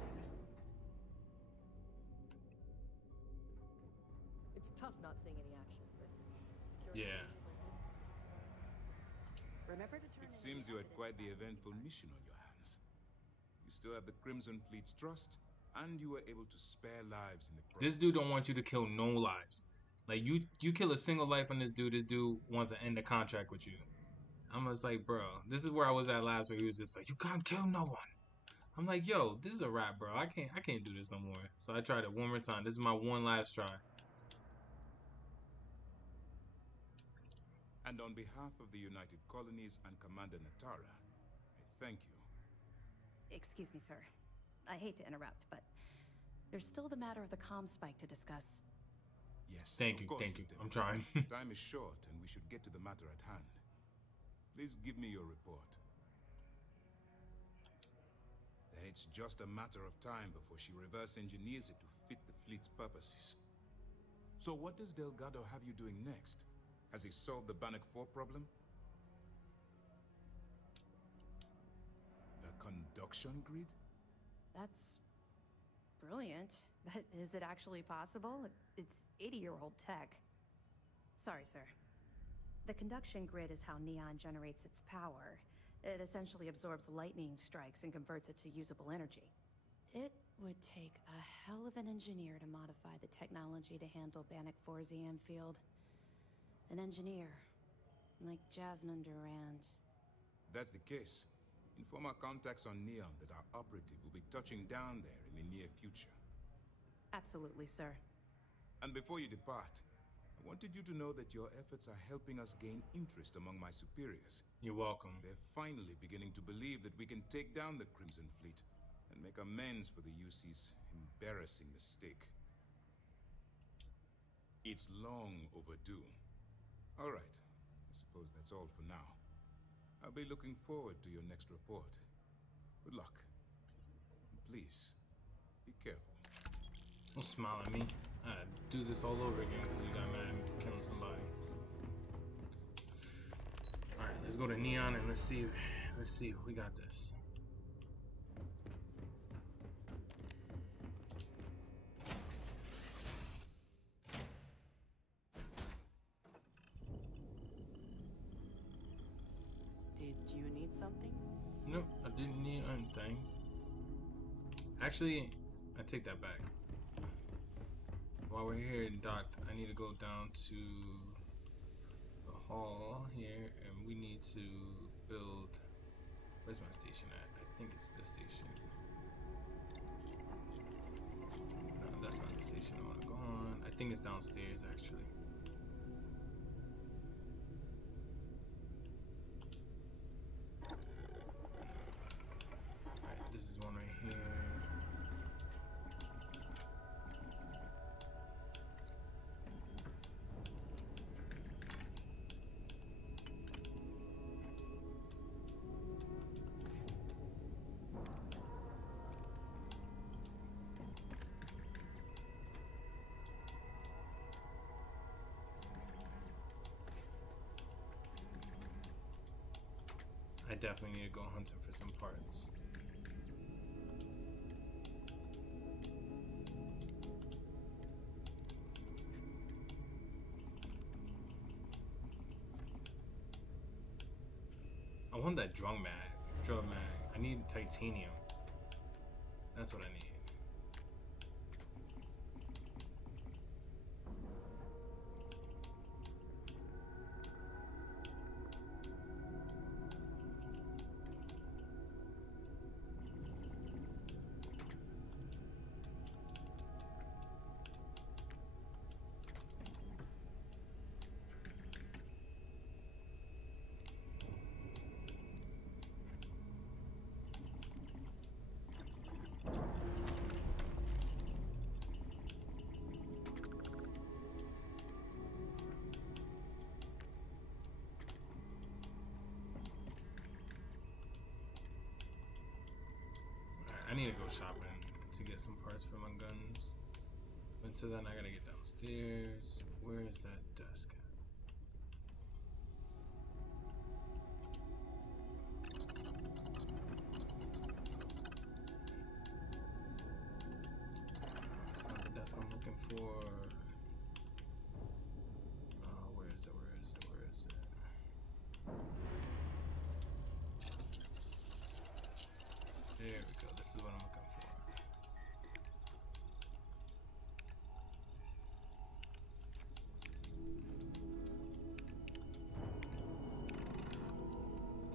It's tough not seeing any action, but security Yeah. Remember to turn It seems you had quite the eventful mission on your hands. You still have the Crimson Fleet's trust, and you were able to spare lives in the process. This dude don't want you to kill no lives. Like, you kill a single life on this dude wants to end the contract with you. I'm just like, bro, this is where I was at last, where he was just like, you can't kill no one. I'm like, yo, this is a wrap, bro. I can't do this no more. So I tried it one more time. This is my one last try. And on behalf of the United Colonies and Commander Natara, I thank you. Excuse me, sir. I hate to interrupt, but there's still the matter of the comm spike to discuss. Yes, thank you. Lieutenant. I'm trying. Time is short, and we should get to the matter at hand. Please give me your report. Then it's just a matter of time before she reverse engineers it to fit the fleet's purposes. So what does Delgado have you doing next? Has he solved the Bannock 4 problem? The conduction grid? That's brilliant. But is it actually possible? It's 80-year-old tech. Sorry, sir. The conduction grid is how Neon generates its power. It essentially absorbs lightning strikes and converts it to usable energy. It would take a hell of an engineer to modify the technology to handle Bannock 4's EM field. An engineer, like Jasmine Durand. That's the case. Inform our contacts on Neon that our operative will be touching down there in the near future. Absolutely, sir. And before you depart, I wanted you to know that your efforts are helping us gain interest among my superiors. You're welcome. They're finally beginning to believe that we can take down the Crimson Fleet and make amends for the UC's embarrassing mistake. It's long overdue. All right, I suppose that's all for now. I'll be looking forward to your next report. Good luck. And please, be careful. Don't smile at me. I'd do this all over again because you got mad at me for killing somebody. Alright, let's go to Neon and let's see if we got this. Did you need something? Nope, I didn't need anything. Actually, I take that back. While we're here in dock, I need to go down to the hall here, and we need to build. Where's my station at? I think it's this station. No, that's not the station I want to go on. I think it's downstairs, actually. Alright, this is one right here. I definitely need to go hunting for some parts. I want that drum mag. I need titanium. That's what I need. I need to go shopping to get some parts for my guns. Until then, I gotta get downstairs. Where is that desk at? That's not the desk I'm looking for. Where is it? Where is it? Where is it? There we go. This is what I'm looking for.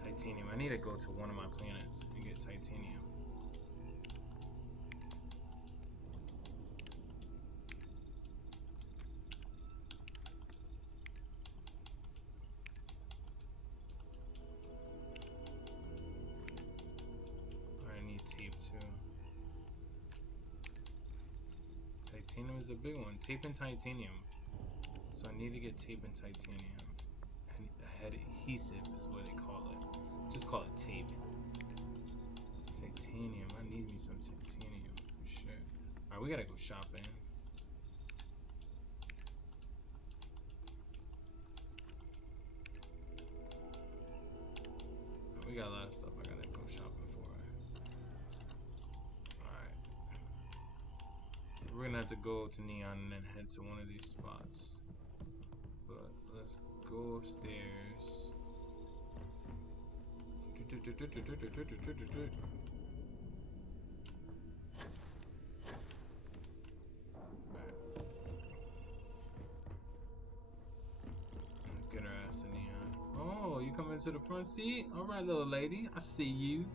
Titanium. I need to go to one of my planets and get titanium. Titanium is the big one. Tape and titanium. So I need to get tape and titanium. And head adhesive is what they call it. Just call it tape. Titanium. I need me some titanium for sure. Alright, we gotta go shopping. We got a lot of stuff I gotta go shopping for. Alright. We're gonna have to go to Neon and then head to one of these spots. But let's go upstairs. Let's get our ass to Neon. Oh, you coming to the front seat? Alright, little lady. I see you.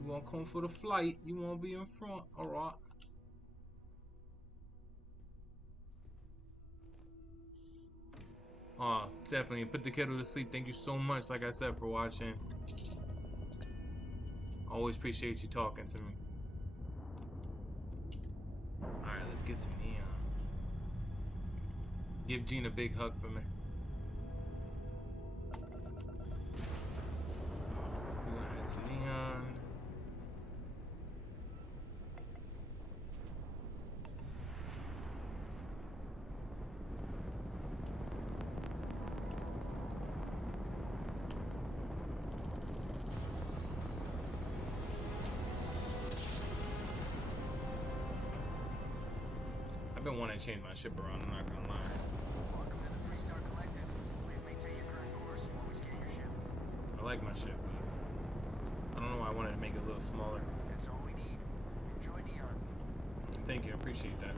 You won't come for the flight. You won't be in front. Alright. Oh, definitely. Put the kiddo to sleep. Thank you so much, like I said, for watching. Always appreciate you talking to me. Alright, let's get to Neon. Give Gene a big hug for me. We're gonna head to Neon. I've been wanting to change my ship around, I'm not gonna lie. Welcome to the 3-star collective. Please maintain your current course while we scan your ship. I like my ship, but I don't know why I wanted to make it a little smaller. That's all we need. Enjoy Neon. Thank you, I appreciate that.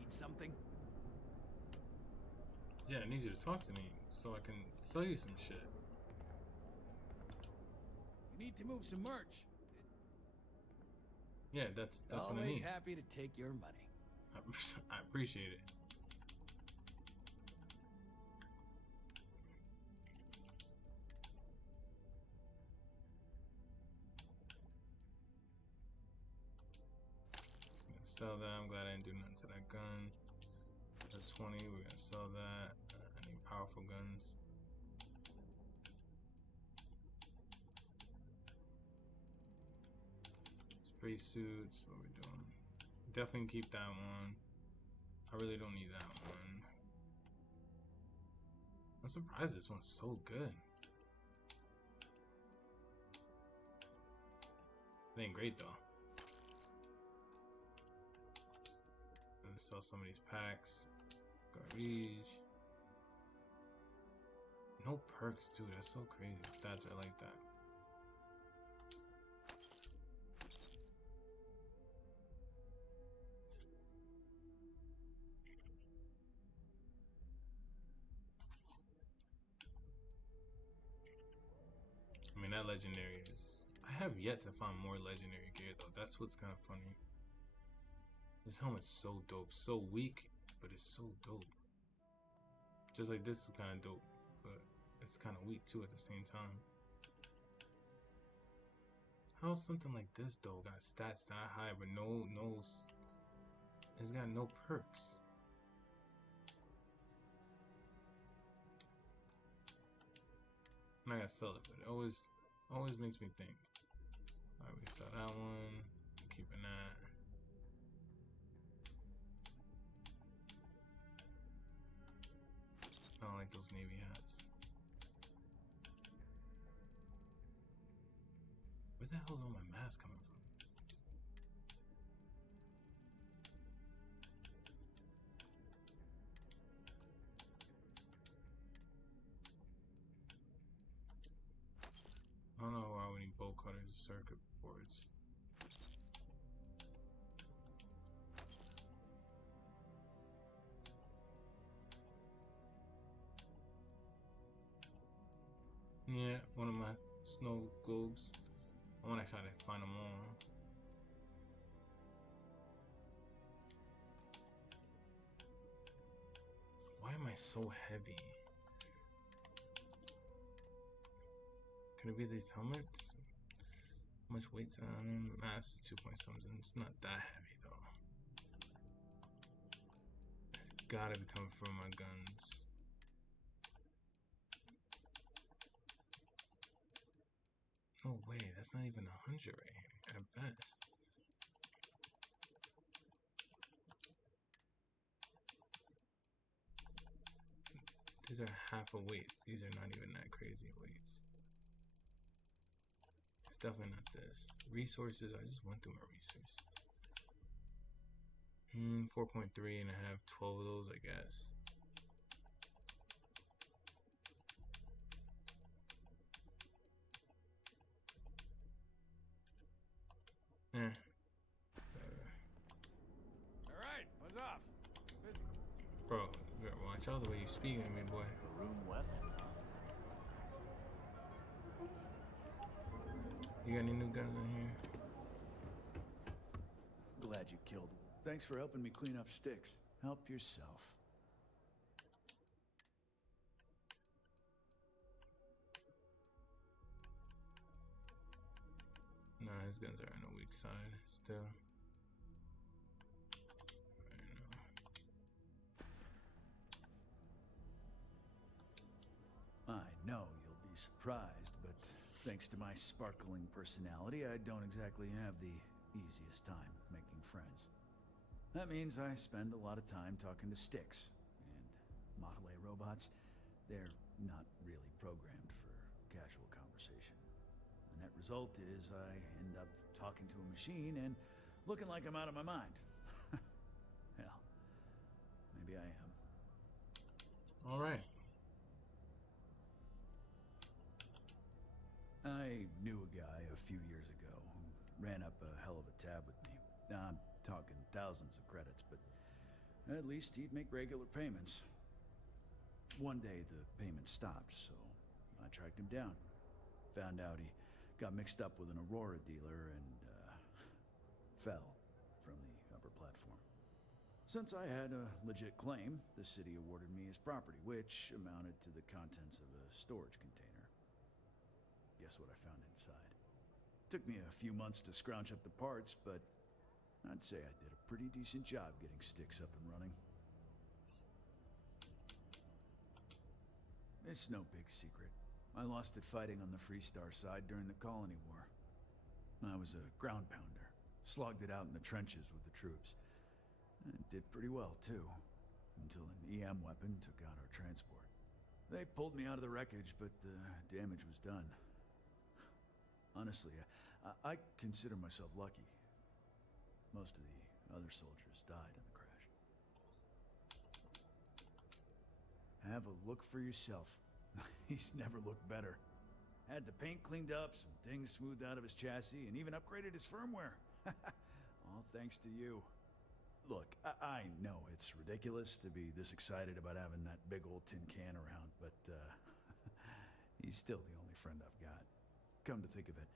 Need something? Yeah, I need you to talk to me so I can sell you some shit. You need to move some merch. Yeah, that's what I Always need. happy to take your money. I appreciate it. Sell that. I'm glad I didn't do nothing to that gun. The 20, we're gonna sell that. I need powerful guns. Spray suits, what we doing? Definitely keep that one. I really don't need that one. I'm surprised this one's so good. It ain't great though. Let's sell some of these packs. Garbage. No perks too, that's so crazy. Stats are like that. I mean, that legendary is... I have yet to find more legendary gear though. That's what's kind of funny. This helmet's so dope. So weak, but it's so dope. Just like this is kind of dope, but it's kind of weak too at the same time. How's something like this though got stats that high, but it's got no perks? I'm not gonna sell it, but it always makes me think. Alright, we sell that one. I'm keeping that. I don't like those navy hats. Where the hell's all my mask coming from? circuit boards. Yeah, one of my snow globes. I want to try to find them all. Why am I so heavy? Could it be these helmets? How much weight's on them? Mass is 2 point something. It's not that heavy though. It's gotta be coming from my guns. No way, that's not even 100 right here, at best. These are half a weight. These are not even that crazy weights. It's definitely not this. Resources, I just went through my resources. 4.3 and I have 12 of those, I guess. Alright, buzz off. Busy. Bro, you better watch out the way you speaking to me, boy. A room weapon, huh? You got any new guns in here? Glad you killed one. Thanks for helping me clean up sticks. Help yourself. Nah, his guns are on the weak side still. I know you'll be surprised, but thanks to my sparkling personality, I don't exactly have the easiest time making friends. That means I spend a lot of time talking to sticks, and Model A robots, they're not really programmed for casual conversation. The net result is I end up talking to a machine and looking like I'm out of my mind. Hell, maybe I am. All right. I knew a guy a few years ago who ran up a hell of a tab with me. Now, I'm talking thousands of credits, but at least he'd make regular payments. One day the payment stopped, so I tracked him down. Found out he got mixed up with an Aurora dealer and fell from the upper platform. Since I had a legit claim, the city awarded me his property, which amounted to the contents of a storage container. Guess what I found inside? Took me a few months to scrounge up the parts, but I'd say I did a pretty decent job getting sticks up and running. It's no big secret. I lost it fighting on the Freestar side during the Colony War. I was a ground pounder. Slogged it out in the trenches with the troops. And did pretty well, too. Until an EM weapon took out our transport. They pulled me out of the wreckage, but the damage was done. Honestly, I consider myself lucky. Most of the other soldiers died in the crash. Have a look for yourself. He's never looked better. Had the paint cleaned up, some things smoothed out of his chassis, and even upgraded his firmware. All thanks to you. Look, I know it's ridiculous to be this excited about having that big old tin can around, but he's still the only friend I've got. Come to think of it,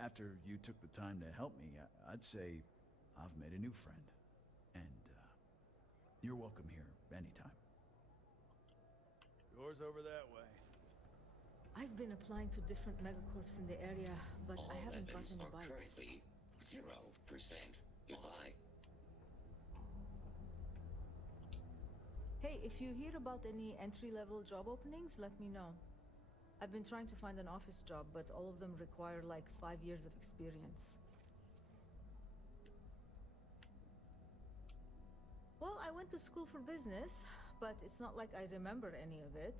after you took the time to help me, I'd say I've made a new friend. And you're welcome here anytime. Doors over that way. I've been applying to different megacorps in the area, but All I haven't weapons gotten are bites. currently 0%. Goodbye. Hey, if you hear about any entry-level job openings, let me know. I've been trying to find an office job, but all of them require like 5 years of experience. Well, I went to school for business, but it's not like I remember any of it.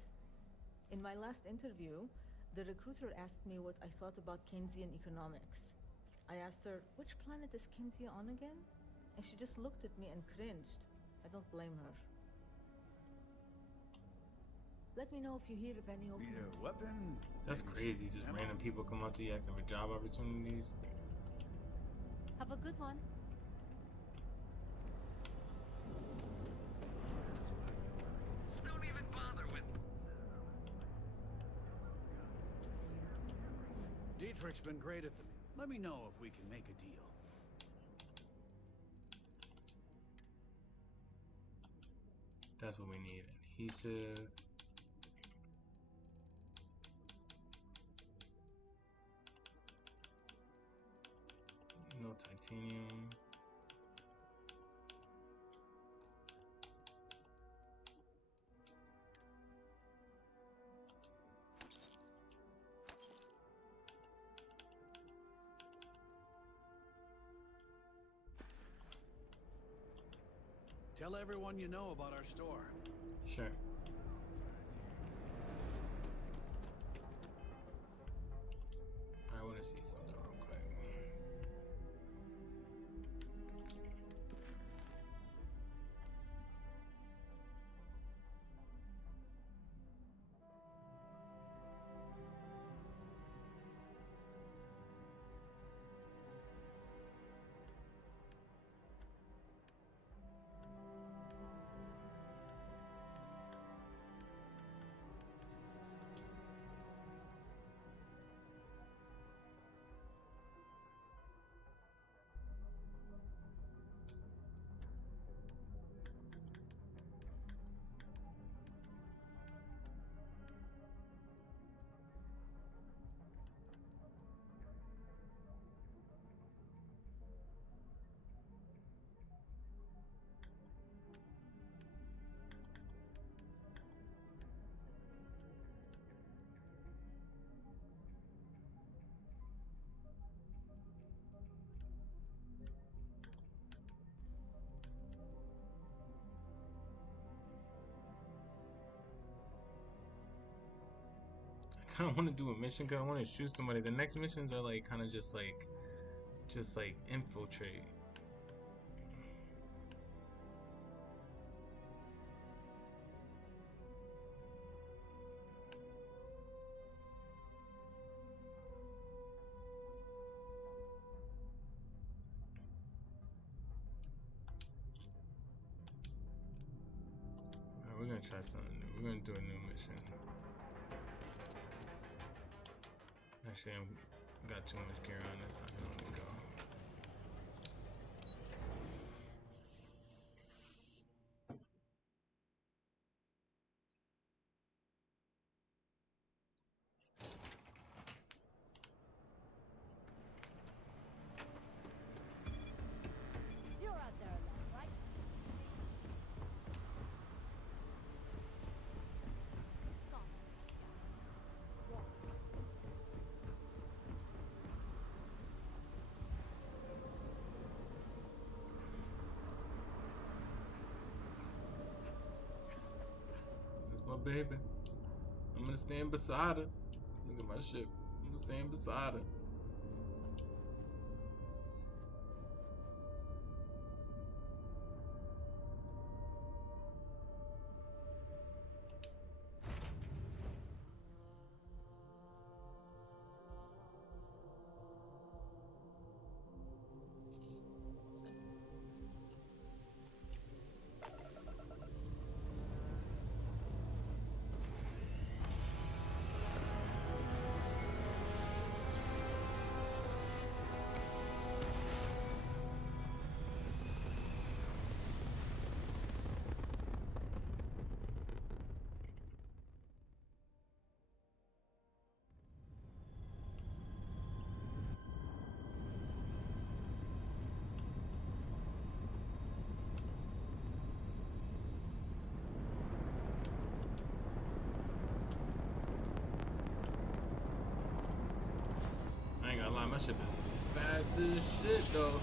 In my last interview, the recruiter asked me what I thought about Keynesian economics. I asked her, which planet is Kenzie on again? And she just looked at me and cringed. I don't blame her. Let me know if you hear of any Need openings. a weapon? That's Maybe crazy. some Just ammo? random people come up to you asking for job opportunities. Have a good one. Don't even bother with. Dietrich's been great at them. Let me know if we can make a deal. That's what we need. Adhesive. No titanium. Tell everyone you know about our store. Sure. I want to see something real quick. I don't want to do a mission because I want to shoot somebody. The next missions are like kind of just like infiltrate. Alright, we're gonna try something new. We're gonna do a new mission. Actually, I got too much gear on this. I can only go. You're out there alone, right? Stop. Walk. That's my baby. I'm gonna stand beside her. Look at my ship. I'm gonna stand beside her. I ain't gonna lie, my ship is fast as shit though.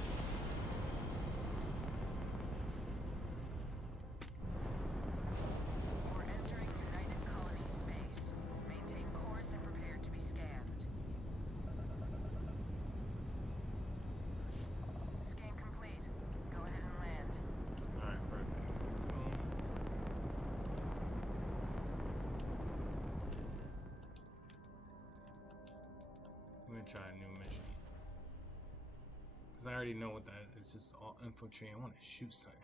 We're entering United Colony space. Maintain course and prepare to be scanned. Scan complete. Go ahead and land. Alright, perfect. try a new mission. Because I already know what that is. It's just all infiltrate. I want to shoot something.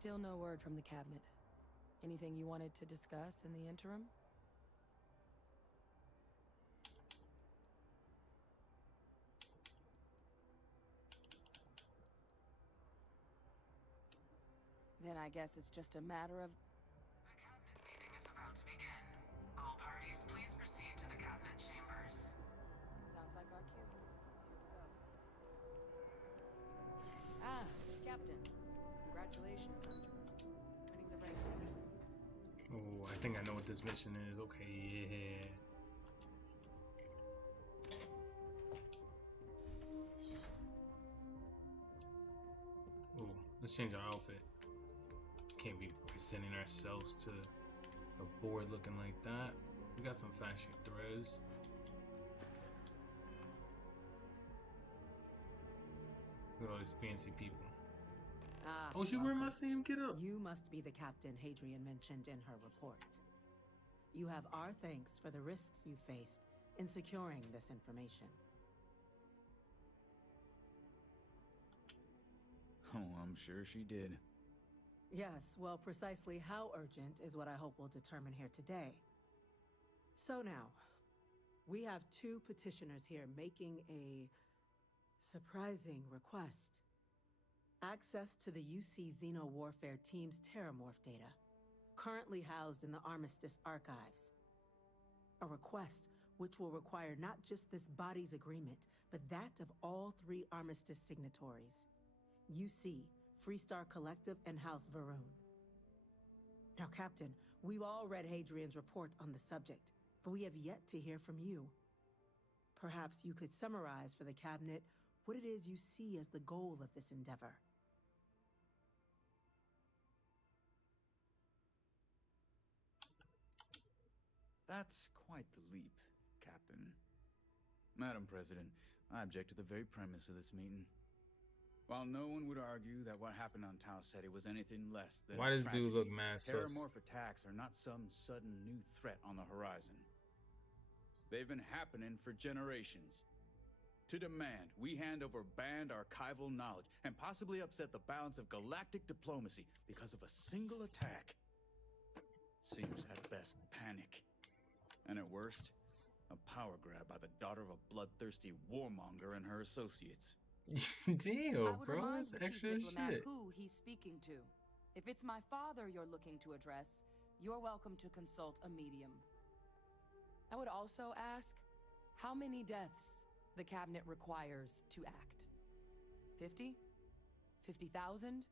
Still no word from the cabinet. Anything you wanted to discuss in the interim? Then I guess it's just a matter of... The cabinet meeting is about to begin. All parties, please proceed to the cabinet chambers. Sounds like our cue. Here we go. Ah, Captain. Congratulations on winning the ranks committee. Oh, I think I know what this mission is. Okay, yeah. Oh, let's change our outfit. Can't be presenting ourselves to the board looking like that. We got some fashion threads. Look at all these fancy people. Ah, oh, she wearing my same getup. You must be the captain Hadrian mentioned in her report. You have our thanks for the risks you faced in securing this information. Oh, I'm sure she did. Yes, well, precisely how urgent is what I hope we'll determine here today. So now, we have two petitioners here making a surprising request. Access to the UC Xeno Warfare Team's Terramorph data, currently housed in the Armistice archives. A request which will require not just this body's agreement, but that of all three Armistice signatories. UC, Freestar Collective, and House Varun. Now, Captain, we've all read Hadrian's report on the subject, but we have yet to hear from you. Perhaps you could summarize for the Cabinet what it is you see as the goal of this endeavor. That's quite the leap, Captain. Madam President, I object to the very premise of this meeting. While no one would argue that what happened on Tau Ceti was anything less than why does dude look mad sus? Terramorph attacks are not some sudden new threat on the horizon. They've been happening for generations. To demand we hand over banned archival knowledge and possibly upset the balance of galactic diplomacy because of a single attack seems at best panic. And at worst, a power grab by the daughter of a bloodthirsty warmonger and her associates. Damn, bro, that's extra shit. Who he's speaking to. If it's my father you're looking to address, you're welcome to consult a medium. I would also ask how many deaths the Cabinet requires to act. 50? 50,000?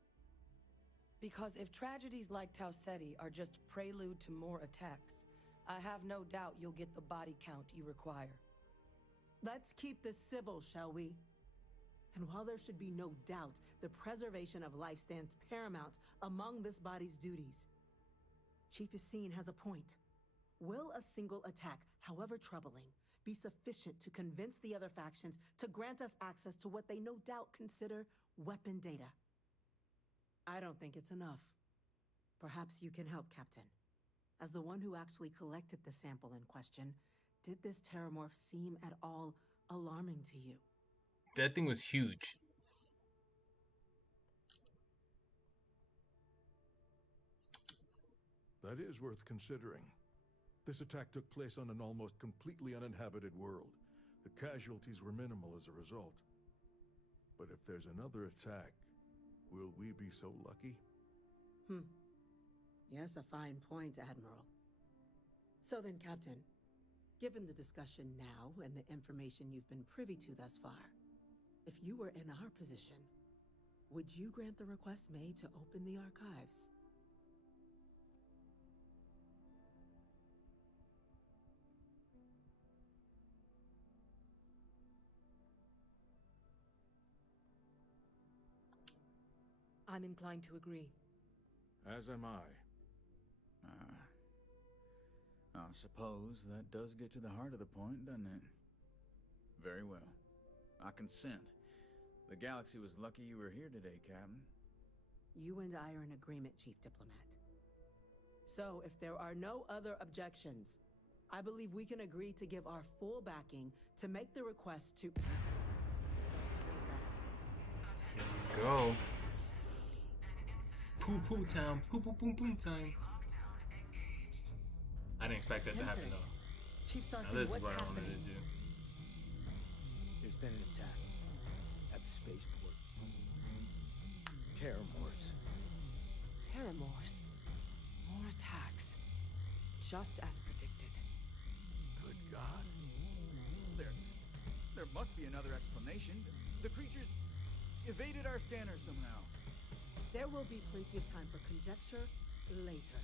Because if tragedies like Tau Ceti are just prelude to more attacks, I have no doubt you'll get the body count you require. Let's keep this civil, shall we? And while there should be no doubt the preservation of life stands paramount among this body's duties, Chief Yassine has a point. Will a single attack, however troubling, be sufficient to convince the other factions to grant us access to what they no doubt consider weapon data? I don't think it's enough. Perhaps you can help, Captain. As the one who actually collected the sample in question, did this Terramorph seem at all alarming to you? That thing was huge. That is worth considering. This attack took place on an almost completely uninhabited world. The casualties were minimal as a result. But if there's another attack, will we be so lucky? Yes, a fine point, Admiral. So then, Captain, given the discussion now and the information you've been privy to thus far, if you were in our position, would you grant the request made to open the archives? I'm inclined to agree. As am I. I suppose that does get to the heart of the point, doesn't it? Very well. I consent. The galaxy was lucky you were here today, Captain. You and I are in agreement, Chief Diplomat. So, if there are no other objections, I believe we can agree to give our full backing to make the request to... Here we go. Poo-poo time. Poo-poo-boom-boom time. I didn't expect that to happen, though. Chief Sarkin, now, this what's is what happening? I wanted to do. There's been an attack at the spaceport. Terramorphs. Terramorphs. More attacks. Just as predicted. Good God. There must be another explanation. The creatures evaded our scanner somehow. There will be plenty of time for conjecture later.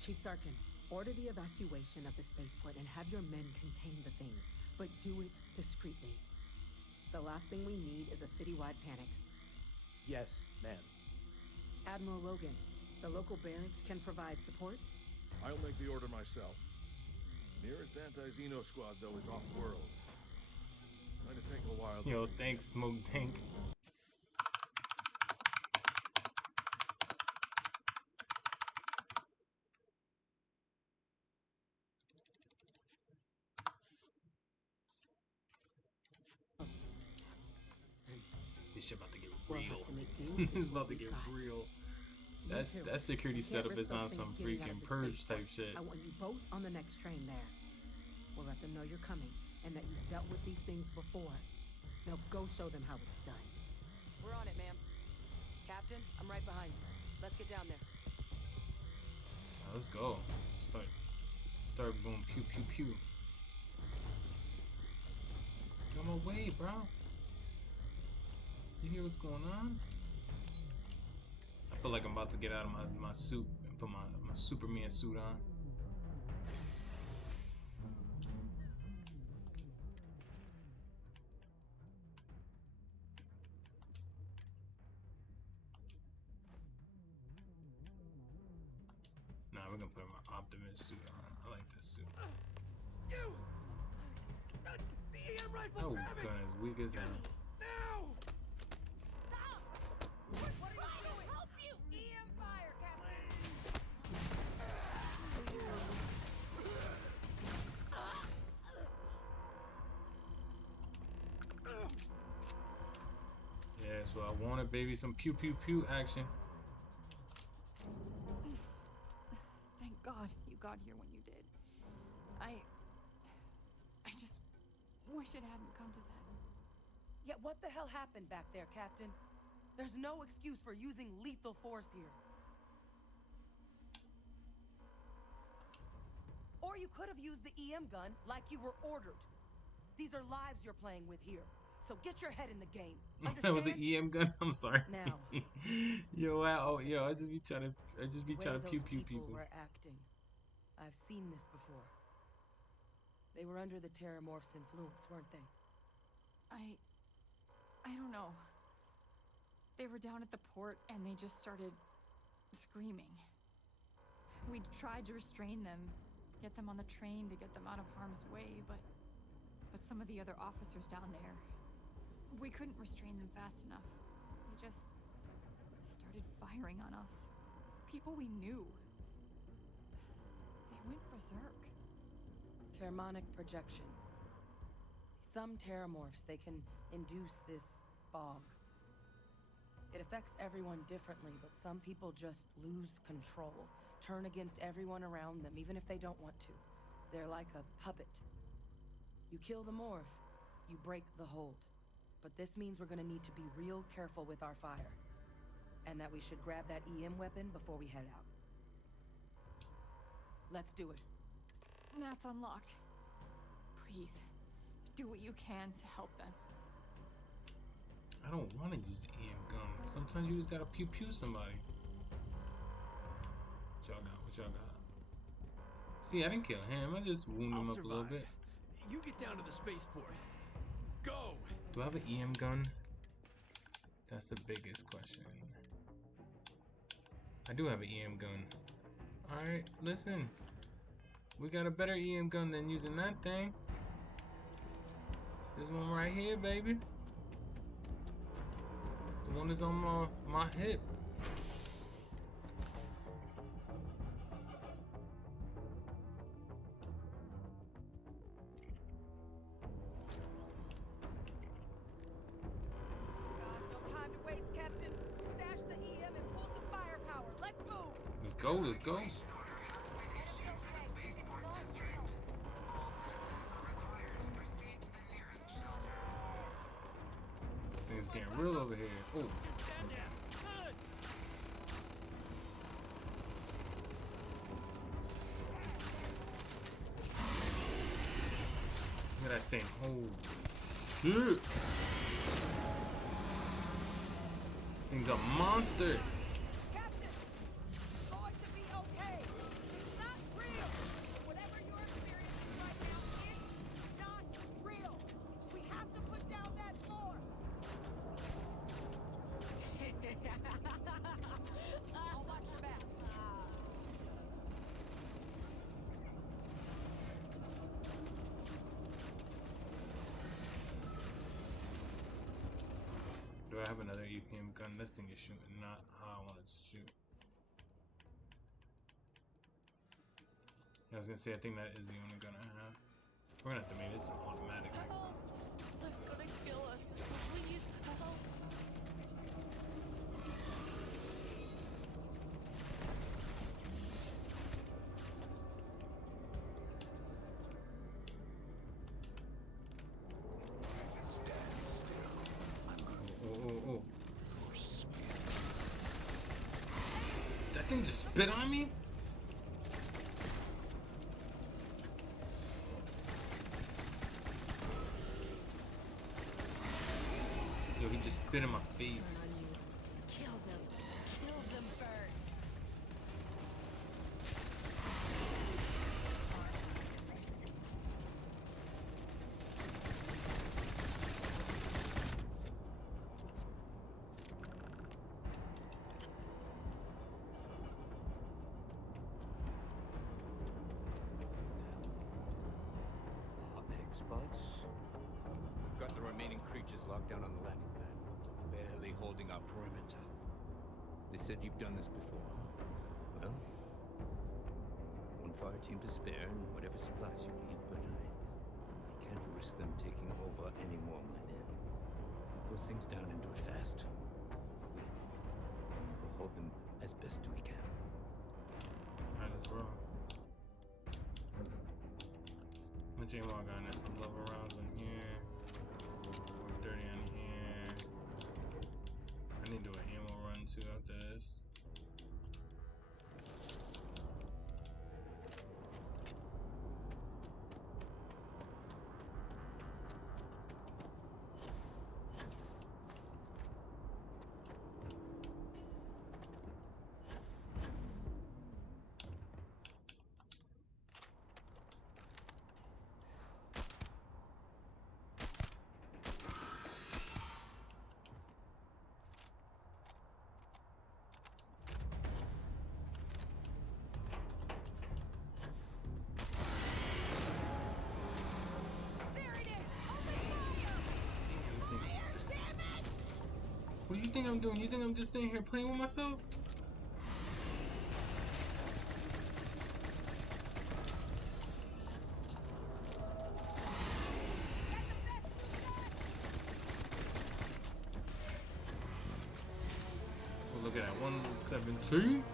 Chief Sarkin, order the evacuation of the spaceport and have your men contain the things, but do it discreetly. The last thing we need is a citywide panic. Yes, ma'am. Admiral Logan, the local barracks can provide support? I'll make the order myself. Nearest anti-Xeno squad, though, is off-world. Might take a while. Yo, thanks, Smoke Tank. This shit about to get real. It's about to get real. That security setup is on some freaking purge type shit. I want you both on the next train there. We'll let them know you're coming and that you dealt with these things before. Now go show them how it's done. We're on it, ma'am. Captain, I'm right behind you. Let's get down there. Let's go. Start going pew pew pew. Get on my way, bro. You hear what's going on? I feel like I'm about to get out of my suit and put my Superman suit on. Nah, we're gonna put my Optimus suit on. I like this suit. You! The EM rifle! That gun is weak as hell. Now! What are you doing? Help you! EM fire, Captain! Yeah, that's what I wanted, baby. Some pew pew pew action. Thank God you got here when you did. I just wish it hadn't come to that. Yeah, what the hell happened back there, Captain? There's no excuse for using lethal force here. Or you could have used the EM gun like you were ordered. These are lives you're playing with here. So get your head in the game. That was an EM gun. I'm sorry. Now, yo, I just be trying to pew pew people. Were acting. I've seen this before. They were under the Terramorph's influence, weren't they? I don't know. They were down at the port and they just started screaming. We tried to restrain them, get them on the train to get them out of harm's way, but some of the other officers down there, we couldn't restrain them fast enough. They just started firing on us. People we knew. They went berserk. Pheromonic projection. Some Terramorphs, they can induce this fog. It affects everyone differently, but some people just lose control, turn against everyone around them, even if they don't want to. They're like a puppet. You kill the morph, you break the hold. But this means we're gonna need to be real careful with our fire. And that we should grab that EM weapon before we head out. Let's do it. Nat's unlocked. Please, do what you can to help them. I don't want to use the EM gun. Sometimes you just gotta pew pew somebody. What y'all got? What y'all got? See, I didn't kill him. I just wounded him up a little bit. You get down to the spaceport. Go! Do I have an EM gun? That's the biggest question. I do have an EM gun. Alright, listen. We got a better EM gun than using that thing. This one right here, baby. The one that's on my hip. Let's go. Things getting real over here. Oh. Look at that thing. Oh, shit. Thing's a monster. Do I have another EPM gun? This thing is shooting not how I wanted to shoot. I was gonna say, I think that is the only gun I have. We're gonna have to make this an automatic next time. They're gonna kill us. Please, help. Oh. That thing just spit on me? Yo, he just spit in my face. Kill them. Kill them first. Buds. Got the remaining creatures locked down on the landing pad, barely holding our perimeter. They said you've done this before. Well, one fire team to spare and whatever supplies you need, but I can't risk them taking over any more of my men. Put those things down and do it fast. We'll hold them as best we can. Might as well. How much ammo I got? There's some level rounds in here. 30 in here. I need to do an ammo run too after this. What do you think I'm doing? You think I'm just sitting here playing with myself? We're looking at 117.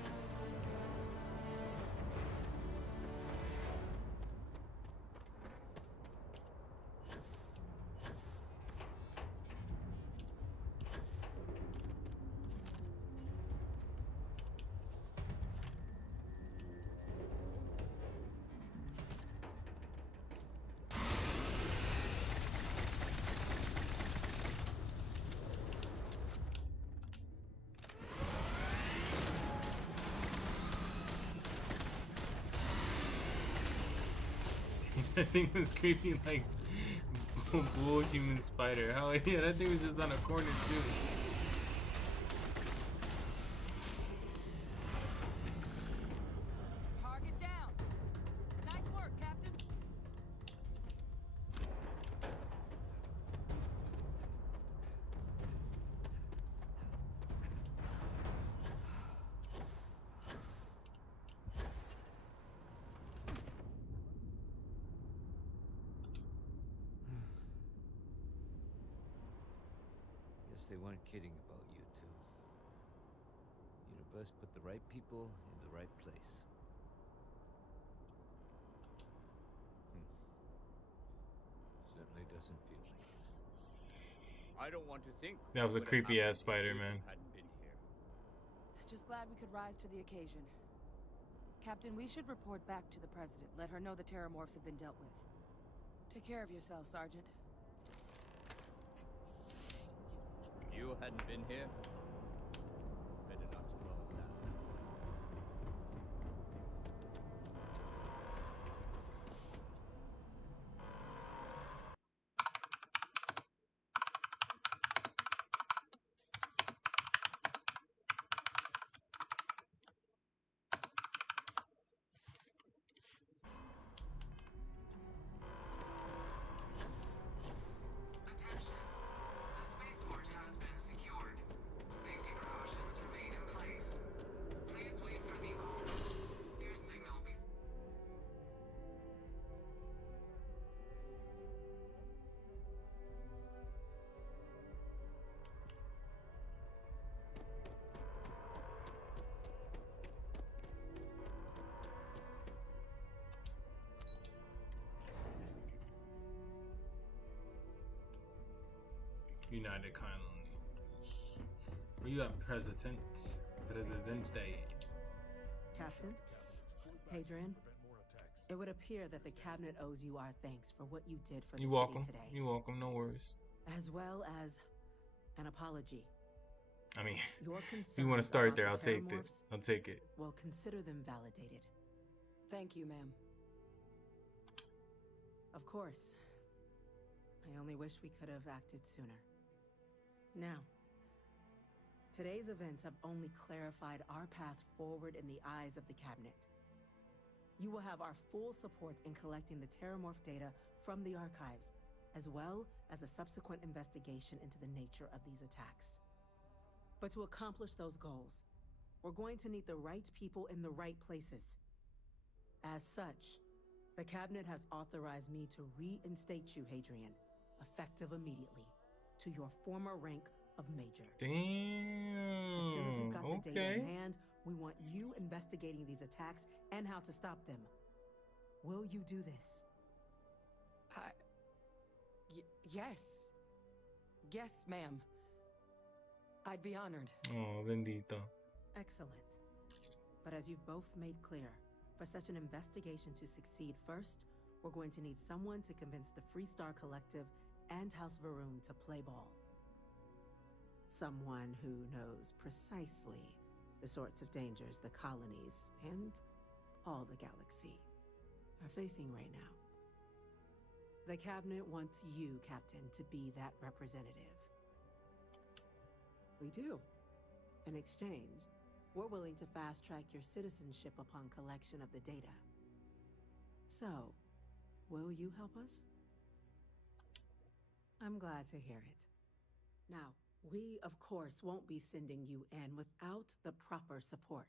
That thing was creepy like bull human spider. Hell yeah, that thing was just on a corner too. Target down. Nice work. they weren't kidding about you two. Universe put the right people in the right place. Certainly doesn't feel like it. I don't want to think That was a creepy ass spider, man. Hadn't been here. Just glad we could rise to the occasion. Captain, we should report back to the President. Let her know the Terramorphs have been dealt with. Take care of yourself, Sergeant. If you hadn't been here, better not dwell on that. Attention. The spaceport has been secured. Safety precautions remain in place. Please wait for the all clear signal before. United Colonies. Where you at, Presidente? Captain? Hadrian? It would appear that the cabinet owes you our thanks for what you did for the welcome. city today. You're welcome, no worries. As well as an apology. I mean, Your if you want to concerns start about there, the I'll take it. Terramorphs, I'll take it. Well, consider them validated. Thank you, ma'am. Of course. I only wish we could have acted sooner. Now, today's events have only clarified our path forward in the eyes of the cabinet. You will have our full support in collecting the Terramorph data from the archives, as well as a subsequent investigation into the nature of these attacks. But to accomplish those goals, we're going to need the right people in the right places. As such, the cabinet has authorized me to reinstate you, Hadrian, effective immediately, to your former rank of Major. Damn. As soon as we've got the data okay. in hand, we want you investigating these attacks and how to stop them. Will you do this? Yes. Yes, ma'am. I'd be honored. Oh, bendito. Excellent. But as you've both made clear, for such an investigation to succeed, first, we're going to need someone to convince the Freestar Collective and House Varun to play ball. Someone who knows precisely the sorts of dangers the colonies and all the galaxy are facing right now. The cabinet wants you, Captain, to be that representative. We do. In exchange, we're willing to fast-track your citizenship upon collection of the data. So, will you help us? I'm glad to hear it. Now, we, of course, won't be sending you in without the proper support.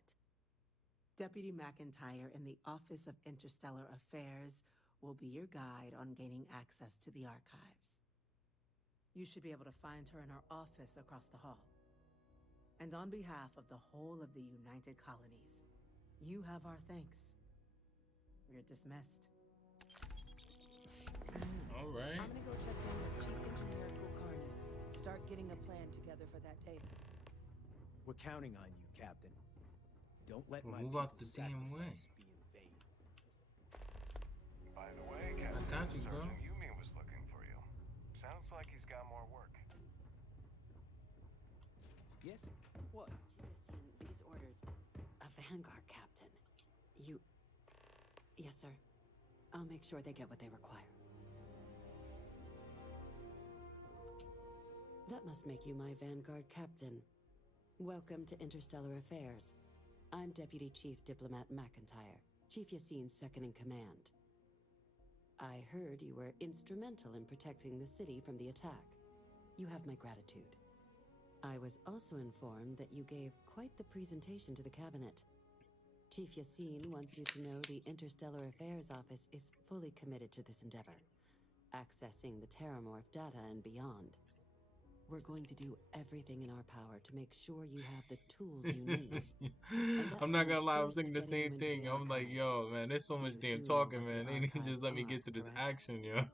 Deputy McIntyre in the Office of Interstellar Affairs will be your guide on gaining access to the archives. You should be able to find her in her office across the hall. And on behalf of the whole of the United Colonies, you have our thanks. You're dismissed. All right. I'm gonna go check in with Chief Engineer Kulkarni. Start getting a plan together for that data. We're counting on you, Captain. Don't let Well, my move out the people's damn way. sacrifice be in vain. By the way, Captain, got you, bro. Sergeant Yumi was looking for you. Sounds like he's got more work. Yes? What? These orders. A Vanguard captain. You... Yes, sir. I'll make sure they get what they require. That must make you my Vanguard captain. Welcome to Interstellar Affairs. I'm Deputy Chief Diplomat McIntyre, Chief Yassine's second in command. I heard you were instrumental in protecting the city from the attack. You have my gratitude. I was also informed that you gave quite the presentation to the cabinet. Chief Yassine wants you to know the Interstellar Affairs Office is fully committed to this endeavor, accessing the Terramorph data and beyond. we're going to do everything in our power to make sure you have the tools you need. I'm not gonna lie, I was thinking the same thing. I'm like, yo, man, there's so much damn talking, man. They need to just let me get to this action, yo.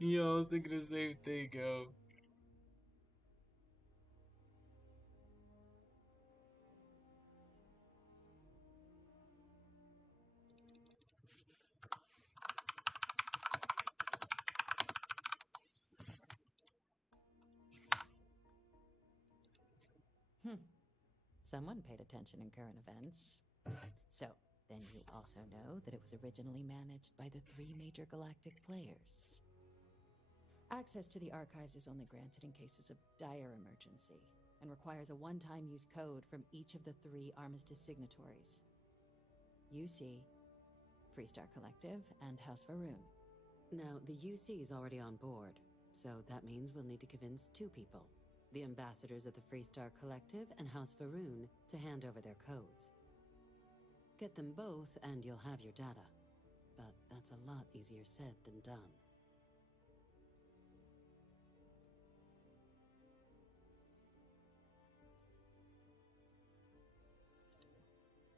Yo, I was thinking the same thing, yo. Someone paid attention in current events. So, then you also know that it was originally managed by the 3 major galactic players. Access to the archives is only granted in cases of dire emergency, and requires a one-time use code from each of the 3 Armistice signatories. UC, Freestar Collective, and House Varun. Now, the UC is already on board, so that means we'll need to convince 2 people. The ambassadors of the Freestar Collective and House Varun to hand over their codes. Get them both and you'll have your data. But that's a lot easier said than done.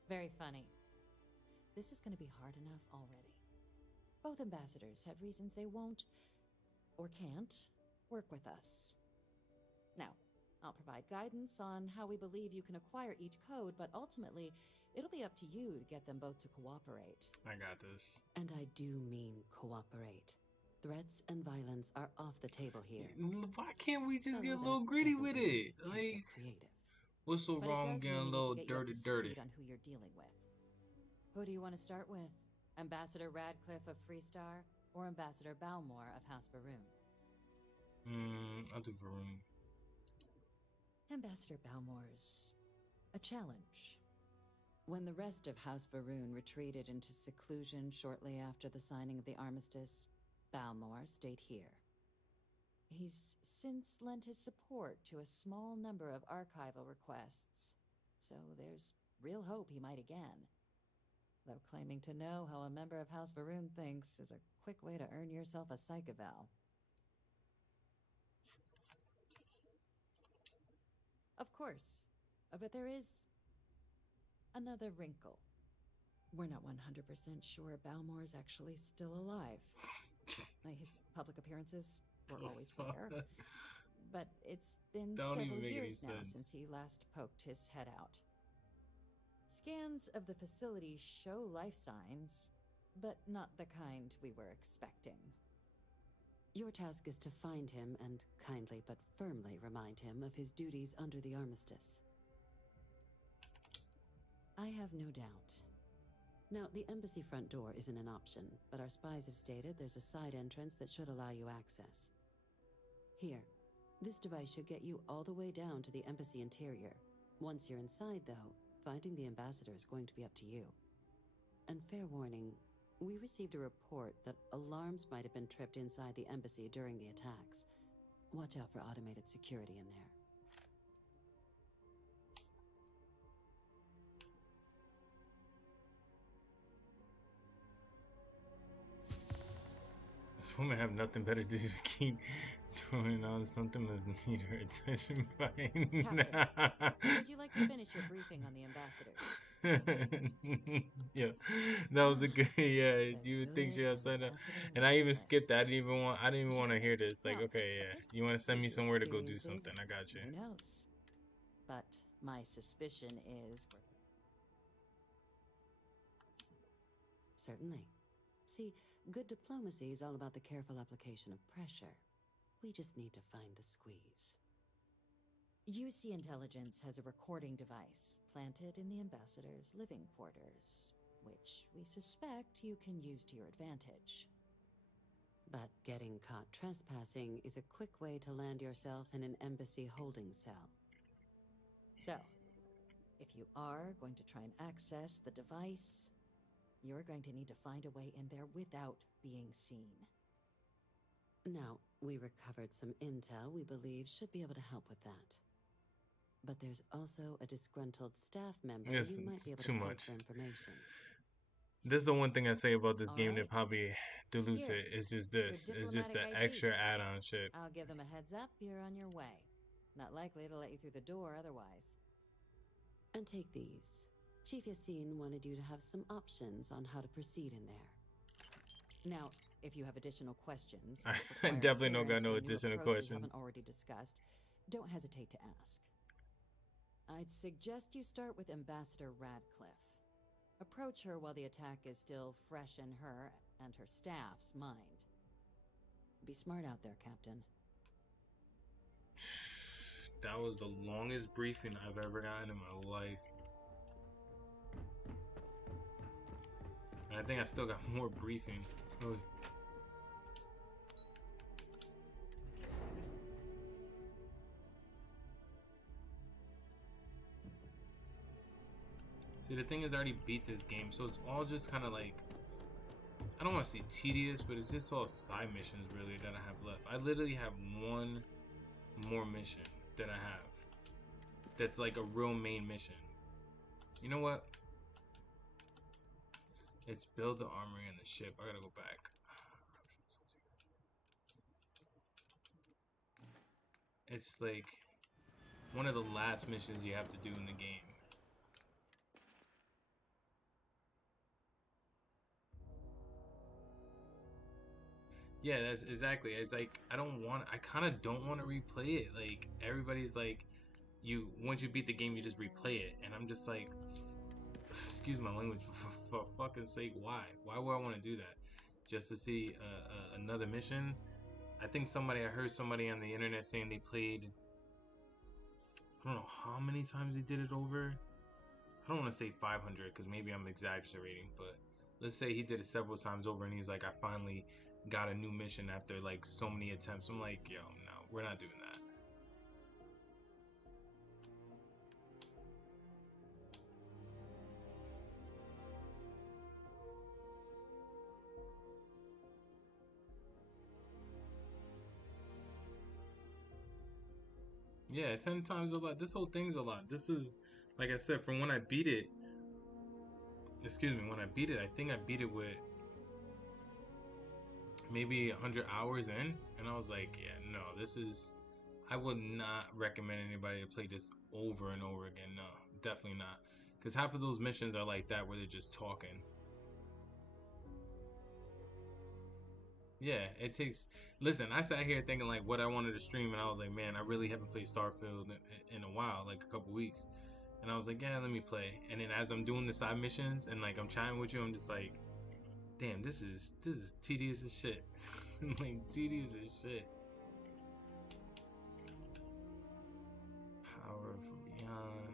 Very funny. This is going to be hard enough already. Both ambassadors have reasons they won't, or can't, work with us. Now, I'll provide guidance on how we believe you can acquire each code, but ultimately, it'll be up to you to get them both to cooperate. I got this. And I do mean cooperate. Threats and violence are off the table here. Why can't we just get a little gritty with it? Like, what's so wrong getting a little dirty? On who you're dealing with. Who do you want to start with? Ambassador Radcliffe of Freestar, or Ambassador Balmore of House Varun? I'll do Varun. Ambassador Balmore's a challenge. When the rest of House Varun retreated into seclusion shortly after the signing of the armistice, Balmore stayed here. He's since lent his support to a small number of archival requests, so there's real hope he might again. Though claiming to know how a member of House Varun thinks is a quick way to earn yourself a psych eval. Of course, but there is another wrinkle. We're not 100% sure Balmore's actually still alive. His public appearances were always rare, but it's been several years now since he last poked his head out. Scans of the facility show life signs, but not the kind we were expecting. Your task is to find him and kindly but firmly remind him of his duties under the armistice. I have no doubt. Now, the embassy front door isn't an option, but our spies have stated there's a side entrance that should allow you access. Here, this device should get you all the way down to the embassy interior. Once you're inside, though, finding the ambassador is going to be up to you. And fair warning, we received a report that alarms might have been tripped inside the embassy during the attacks. Watch out for automated security in there. This woman have nothing better to do to keep doing on something that need her attention by now. Would you like to finish your briefing on the ambassadors? Yeah, that was a good. Yeah, you would think she had said that, and I even skipped that. I didn't even want to hear this. Like, okay, yeah, you want to send me somewhere to go do something? I got you. Who knows? But my suspicion is certainly. See, good diplomacy is all about the careful application of pressure. We just need to find the squeeze. UC Intelligence has a recording device planted in the ambassador's living quarters, which we suspect you can use to your advantage. But getting caught trespassing is a quick way to land yourself in an embassy holding cell. So, if you are going to try and access the device, you're going to need to find a way in there without being seen. Now, we recovered some intel we believe should be able to help with that. But there's also a disgruntled staff member you might be able to pull for information. This is the one thing I say about this All game right. that probably dilutes Here, it. It's just your this. It's just diplomatic the ID. extra add-on shit. I'll give them a heads up. You're on your way. Not likely to let you through the door otherwise. And take these. Chief Yassine wanted you to have some options on how to proceed in there. Now, if you have additional questions, I require definitely don't got clearance no for a new additional approach questions. we haven't already discussed, don't hesitate to ask. I'd suggest you start with Ambassador Radcliffe. Approach her while the attack is still fresh in her and her staff's mind. Be smart out there, Captain. That was the longest briefing I've ever gotten in my life. And I think I still got more briefing. Oh. See, the thing is, I already beat this game, so it's all just kind of like, I don't want to say tedious, but it's just all side missions really that I have left. I literally have one more mission that I have that's like a real main mission. You know what? It's build the armory and the ship. I gotta go back. It's like one of the last missions you have to do in the game. Yeah, that's exactly. It's like I kind of don't want to replay it. Like everybody's like, once you beat the game, you just replay it, and I'm just like, excuse my language, for fucking sake, why? Why would I want to do that? Just to see another mission? I think I heard somebody on the internet saying they played, I don't know how many times they did it over. I don't want to say 500 because maybe I'm exaggerating, but let's say he did it several times over and he's like, I finally got a new mission after like so many attempts. I'm like, yo, no, we're not doing that. Yeah, 10 times a lot. This whole thing's a lot. This is, like I said, from when I beat it, when I beat it, I think I beat it with maybe 100 hours in, and I was like, yeah, no, I would not recommend anybody to play this over and over again. No, definitely not. Because half of those missions are like that, where they're just talking. Yeah, it takes. Listen, I sat here thinking like what I wanted to stream, and I was like, man, I really haven't played Starfield in a while, like a couple weeks. And I was like, yeah, let me play. And then as I'm doing the side missions and like I'm chatting with you, I'm just like, damn, this is tedious as shit. Like tedious as shit. Power from beyond.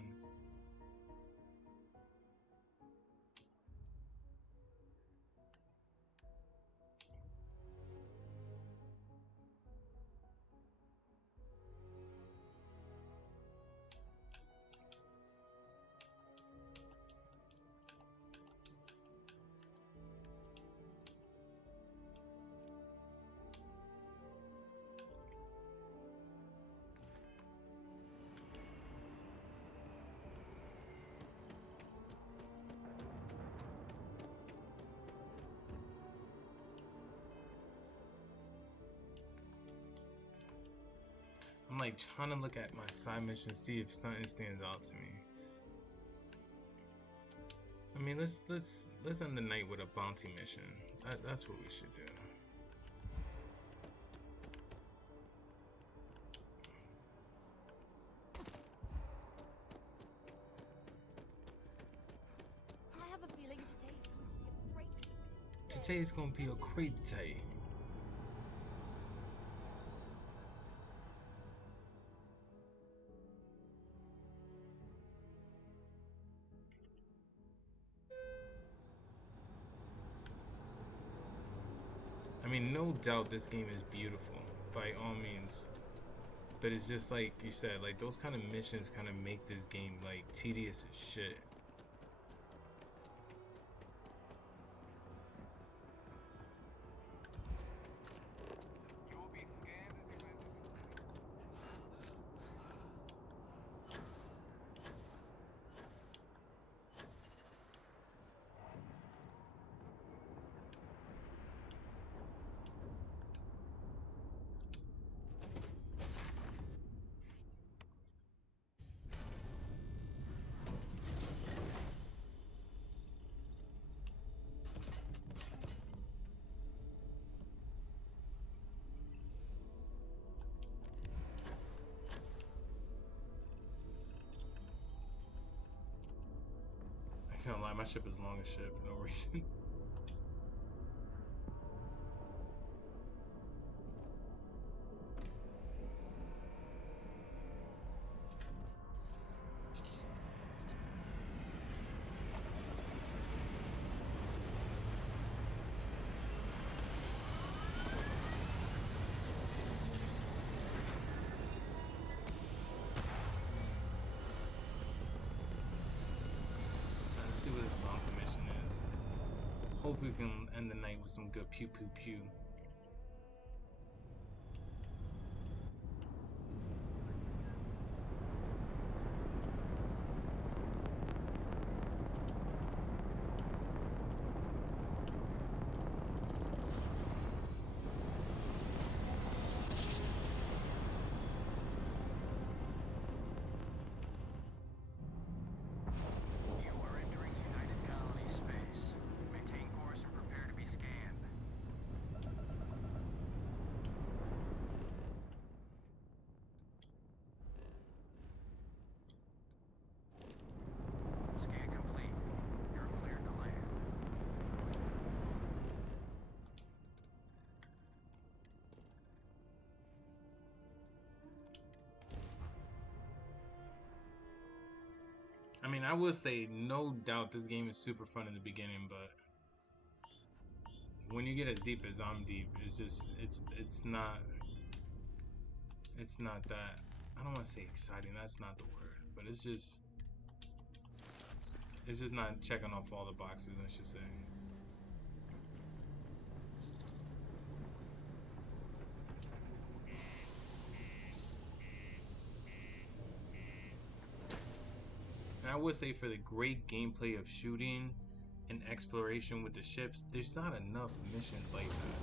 I'm like trying to look at my side mission, see if something stands out to me. I mean, let's end the night with a bounty mission. That's what we should do. I have a feeling today's gonna be a great day. I mean, no doubt this game is beautiful, by all means. But it's just like you said, like those kind of missions kind of make this game like tedious as shit. Can't lie, my ship is long as shit for no reason. Let's see what this bounty mission is. Hopefully we can end the night with some good pew pew pew. You are entering United Colony space. Maintain course and prepare to be scanned. Scan complete. You're cleared to land. I mean, I would say no doubt this game is super fun in the beginning, but when you get as deep as I'm deep, it's just it's not that, I don't want to say exciting, that's not the word, but it's just not checking off all the boxes, I should say. And I would say for the great gameplay of shooting and exploration with the ships, there's not enough missions like that.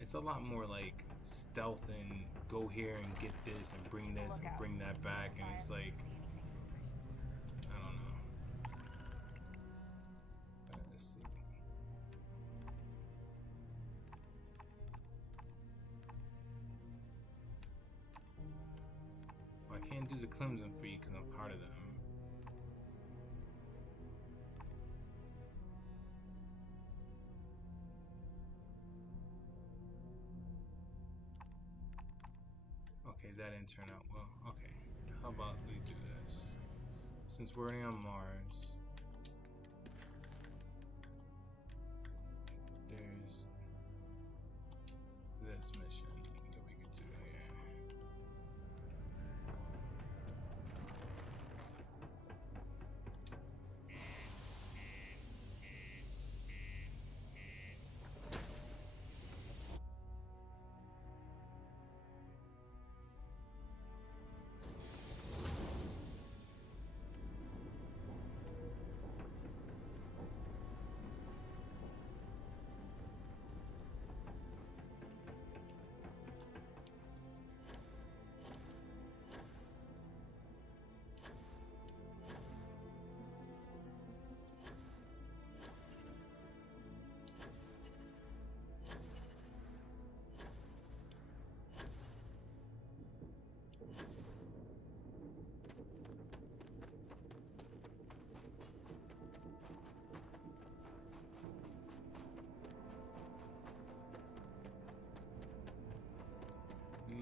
It's a lot more like stealth and go here and get this and bring this and bring that back, and it's like, I don't know. Let's see. Well, I can't do the Clemson for you because I'm part of them. Okay, that didn't turn out well. Okay, how about we do this? Since we're already on Mars, there's this mission that we could do here.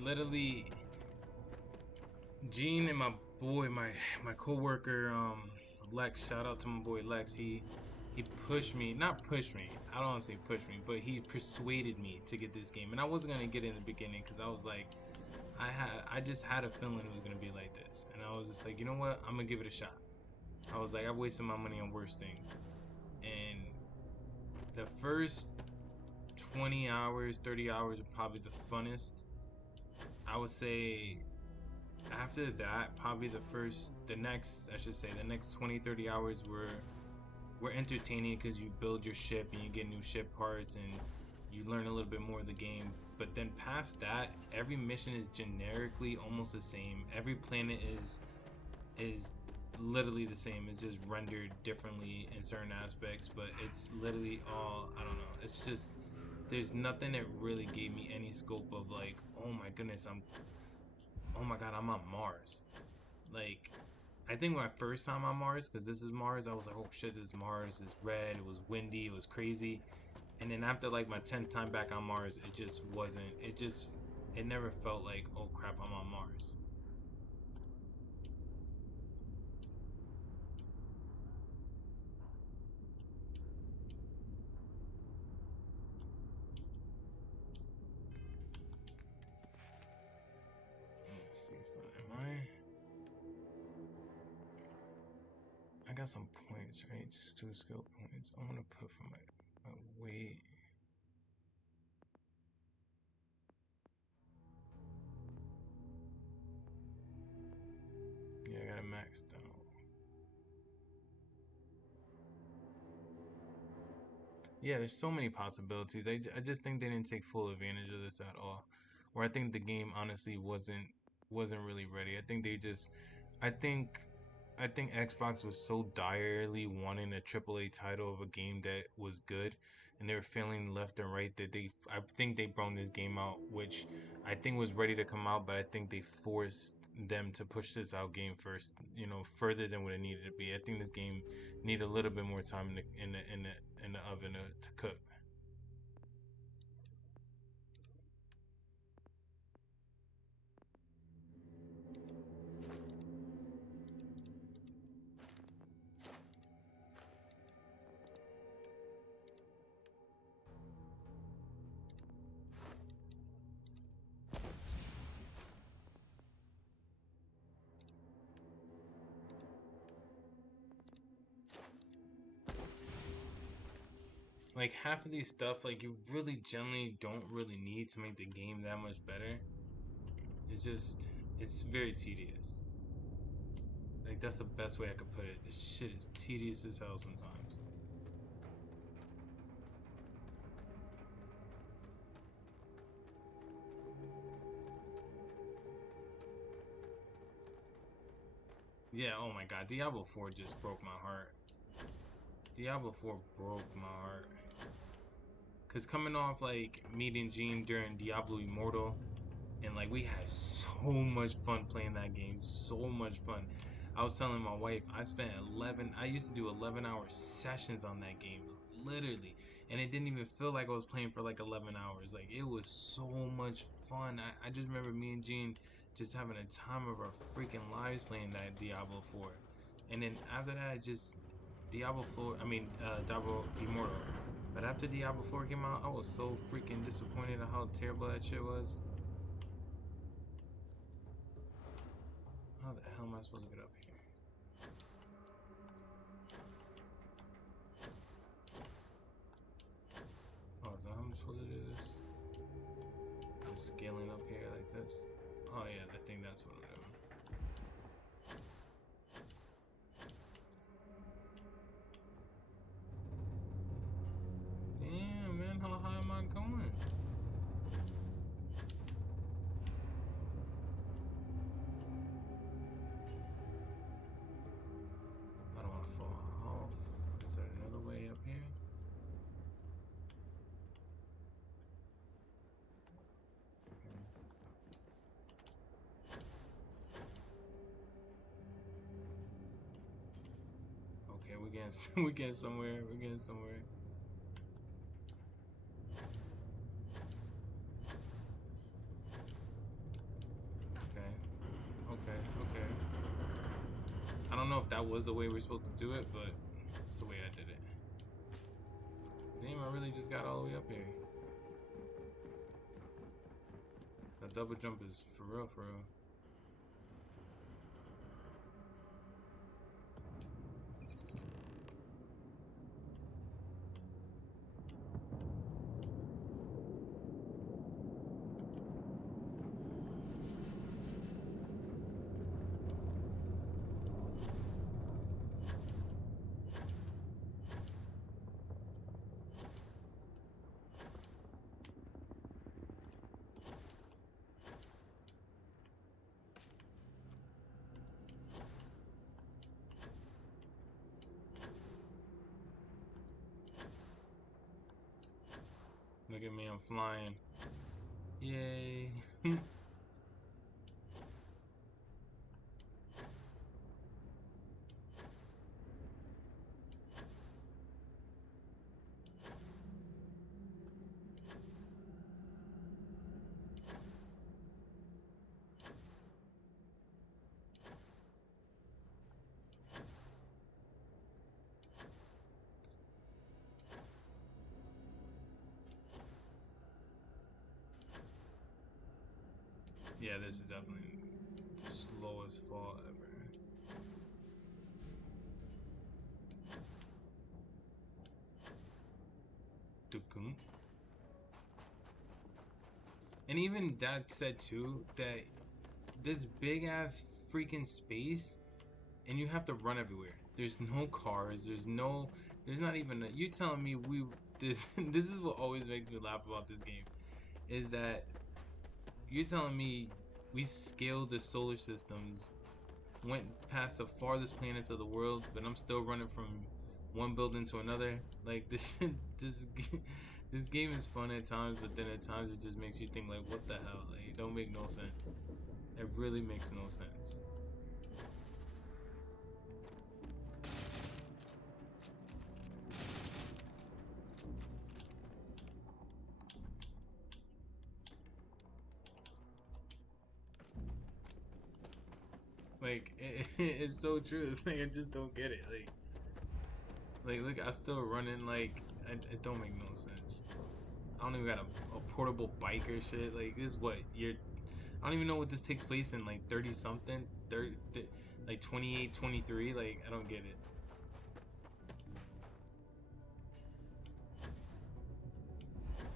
Literally, Gene and my boy, my co-worker, Lex, shout out to my boy Lex, he pushed me, not pushed me, I don't want to say push me, but he persuaded me to get this game. And I wasn't going to get it in the beginning because I was like, I just had a feeling it was going to be like this. And I was just like, you know what, I'm going to give it a shot. I was like, I've wasted my money on worse things. And the first 20 hours, 30 hours are probably the funnest. I would say after that, probably the next 20-30 hours were entertaining because you build your ship and you get new ship parts and you learn a little bit more of the game. But then past that, every mission is generically almost the same. Every planet is literally the same. It's just rendered differently in certain aspects, but it's literally all, I don't know, it's just, there's nothing that really gave me any scope of like, oh my goodness, oh my god, I'm on Mars. Like, I think my first time on Mars, because this is Mars, I was like, oh shit, this is Mars. It's red. It was windy. It was crazy. And then after like my 10th time back on Mars, it just wasn't. It never felt like, oh crap, I'm on Mars. Let's see something. I got some points, right? Just 2 skill points. I want to put for my weight. Yeah, I got it maxed out. Yeah, there's so many possibilities. I just think they didn't take full advantage of this at all. Or I think the game honestly wasn't really ready. I think they just I think I think Xbox was so direly wanting a AAA title of a game that was good, and they were failing left and right that I think they brought this game out, which I think was ready to come out, but I think they forced them to push this out game first, further than what it needed to be. I think this game needed a little bit more time in the oven to cook. Like half of these stuff, like you really generally don't really need to make the game that much better. It's very tedious. Like that's the best way I could put it. This shit is tedious as hell sometimes. Yeah, oh my god, Diablo 4 just broke my heart. Diablo 4 broke my heart. Cause coming off like meeting Gene during Diablo Immortal, and like we had so much fun playing that game, so much fun. I was telling my wife I used to do 11-hour sessions on that game, literally, and it didn't even feel like I was playing for like 11 hours. Like it was so much fun. I just remember me and Gene just having a time of our freaking lives playing that Diablo 4, and then after that, Diablo Immortal. But after Diablo 4 came out, I was so freaking disappointed at how terrible that shit was. How the hell am I supposed to get up here? Oh, is that how I'm supposed to do this? I'm scaling up here like this. Oh yeah, I think that's what I'm doing. Damn, man, how high am I going? I don't want to fall off. Is there another way up here? Okay, we're getting somewhere. We're getting somewhere. Okay. I don't know if that was the way we're supposed to do it, but it's the way I did it. Damn, I really just got all the way up here. That double jump is for real, for real. Look at me, I'm flying. Yay. Yeah, this is definitely the slowest fall ever. And even that said too, that this big ass freaking space, and you have to run everywhere. There's no cars. There's not even. You telling me this is what always makes me laugh about this game, is that you're telling me we scaled the solar systems, went past the farthest planets of the world, but I'm still running from one building to another. Like this this game is fun at times, but then at times it just makes you think like, what the hell? Like, it don't make no sense. It really makes no sense. Like it's so true. It's like I just don't get it. Like look, I still running. Like it don't make no sense. I don't even got a portable bike or shit. Like this is what you're. I don't even know what this takes place in. Like 30 something, like 28, 23. Like I don't get it.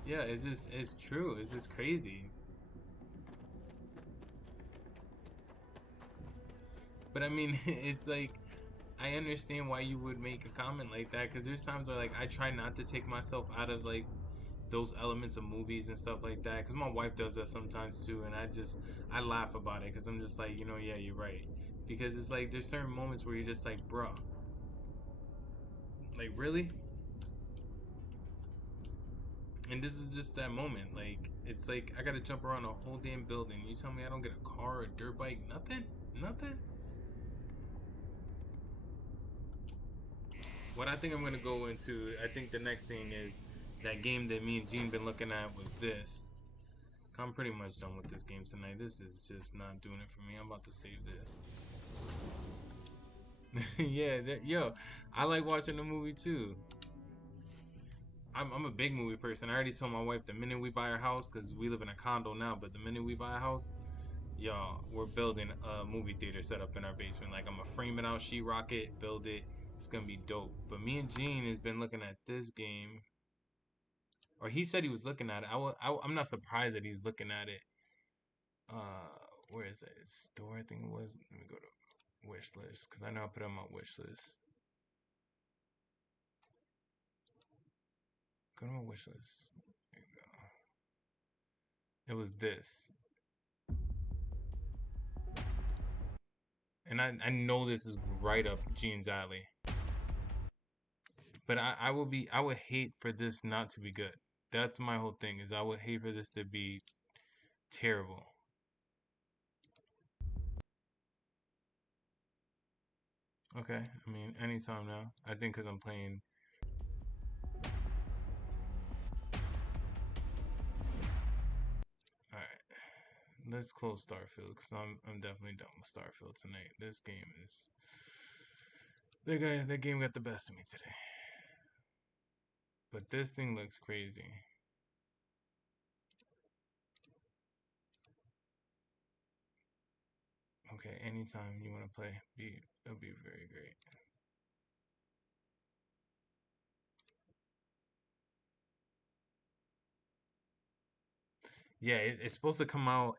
Yeah, it's true. It's just crazy. But I mean, it's like, I understand why you would make a comment like that, because there's times where like I try not to take myself out of like those elements of movies and stuff like that, because my wife does that sometimes too, and I laugh about it, because I'm just like, you know, yeah, you're right, because it's like there's certain moments where you're just like, bruh, like really? And this is just that moment. Like it's like I gotta jump around a whole damn building. You tell me I don't get a car or a dirt bike? Nothing. What I think I'm gonna go into, I think the next thing is that game that me and Gene been looking at was this. I'm pretty much done with this game tonight. This is just not doing it for me. I'm about to save this. Yeah, yo, I like watching the movie too. I'm a big movie person. I already told my wife the minute we buy our house, because we live in a condo now, but the minute we buy a house, y'all, we're building a movie theater set up in our basement. Like, I'm gonna frame it out, sheetrock it, build it. It's gonna be dope. But me and Gene has been looking at this game, or he said he was looking at it. I'm not surprised that he's looking at it. Where is it? Store, I think it was. Let me go to wish list, because I know I put it on my wish list. Go to my wish list. There you go. It was this. And I know this is right up Gene's alley. But I would hate for this not to be good. That's my whole thing, is I would hate for this to be terrible. Okay, I mean, anytime now. I think because I'm playing. Alright. Let's close Starfield, because I'm definitely done with Starfield tonight. This game is... That game got the best of me today. But this thing looks crazy. Okay, anytime you want to play, it'll be very great. Yeah, it's supposed to come out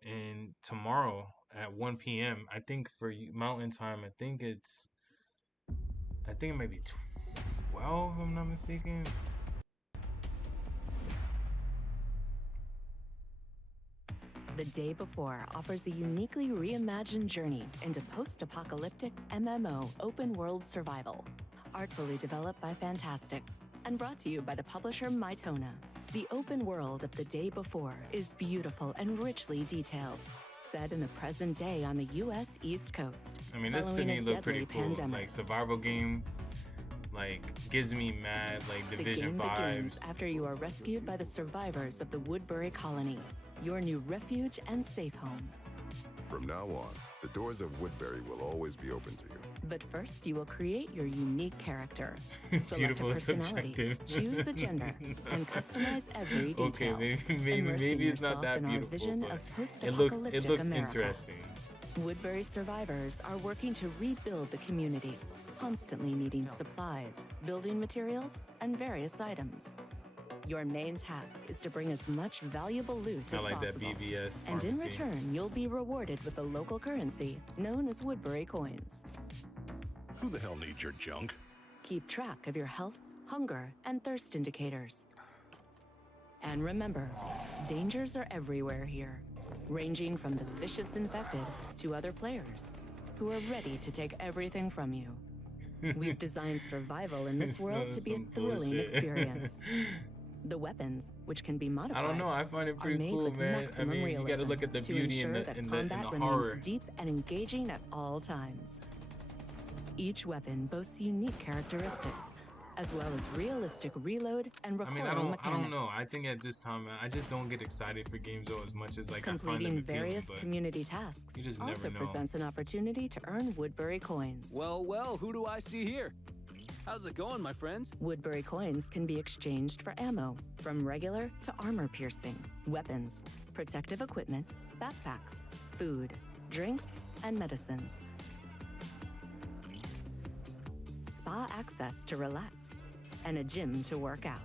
tomorrow at 1 p.m. I think for Mountain Time, I think it might be 12, if I'm not mistaken. The Day Before offers a uniquely reimagined journey into post-apocalyptic MMO open-world survival. Artfully developed by Fantastic and brought to you by the publisher Mytona. The open world of The Day Before is beautiful and richly detailed. Set in the present day on the U.S. East Coast. I mean, this to me look pretty cool. Like, survival game. Like, gives me mad, like, Division vibes. The game begins after you are rescued by the survivors of the Woodbury colony. Your new refuge and safe home. From now on, the doors of Woodbury will always be open to you. But first, you will create your unique character. Select Beautiful, a personality, subjective. choose a gender, and customize every detail. Okay, Immersing maybe it's not yourself that in our beautiful, vision but of it post-apocalyptic looks America. interesting. Woodbury survivors are working to rebuild the community, constantly needing supplies, building materials, and various items. Your main task is to bring as much valuable loot as I like that possible. BVS And in pharmacy. return, you'll be rewarded with the local currency known as Woodbury coins. Who the hell needs your junk? Keep track of your health, hunger, and thirst indicators. And remember, dangers are everywhere here, ranging from the vicious infected to other players who are ready to take everything from you. We've designed survival in this world to be a thrilling experience. The weapons, which can be modified, I don't know. I find it pretty are made cool, with man. I maximum mean, you got to realism look at the to beauty in ensure the that in combat the remains horror. deep and engaging at all times. Each weapon boasts unique characteristics, as well as realistic reload and I recoil mean, mechanics. I don't know. I think at this time, I just don't get excited for games though as much as like I find them Completing appealing. various But community tasks you just also never know. presents an opportunity to earn Woodbury coins. Well, well, who do I see here? How's it going, my friends? Woodbury coins can be exchanged for ammo, from regular to armor-piercing, weapons, protective equipment, backpacks, food, drinks, and medicines. Spa access to relax, and a gym to work out.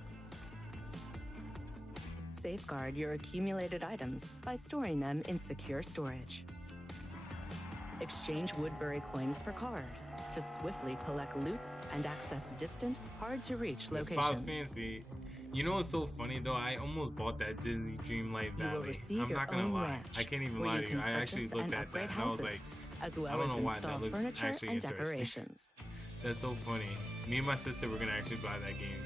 Safeguard your accumulated items by storing them in secure storage. Exchange Woodbury coins for cars to swiftly collect loot and access distant, hard-to-reach This locations. spot's fancy. You know what's so funny though? I almost bought that Disney Dreamlight You will Valley. receive I'm your not gonna own lie. ranch, I can't even where lie you to can you. I actually purchase looked and at that upgrade and I was like, houses, as I well don't as know why install that looks furniture actually and interesting. decorations. That's so funny. Me and my sister were gonna actually buy that game.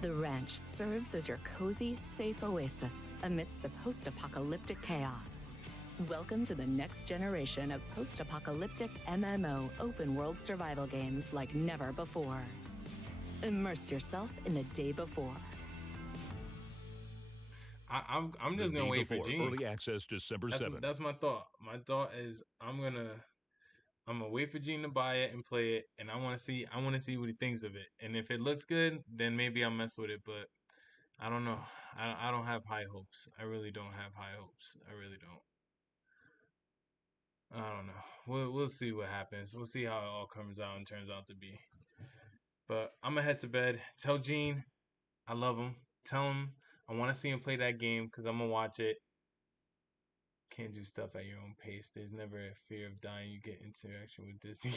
The ranch serves as your cozy, safe oasis amidst the post-apocalyptic chaos. Welcome to the next generation of post-apocalyptic MMO open-world survival games like never before. Immerse yourself in the day before. I'm just gonna wait for Gene. Early access December 7th. That's my thought. My thought is I'm gonna wait for Gene to buy it and play it, and I want to see what he thinks of it. And if it looks good, then maybe I'll mess with it. But I don't know. I don't have high hopes. I really don't have high hopes. I really don't. I don't know. We'll see what happens. We'll see how it all comes out and turns out to be. But I'm gonna head to bed. Tell Gene I love him. Tell him I want to see him play that game because I'm gonna watch it. Can't do stuff at your own pace. There's never a fear of dying. You get interaction with Disney.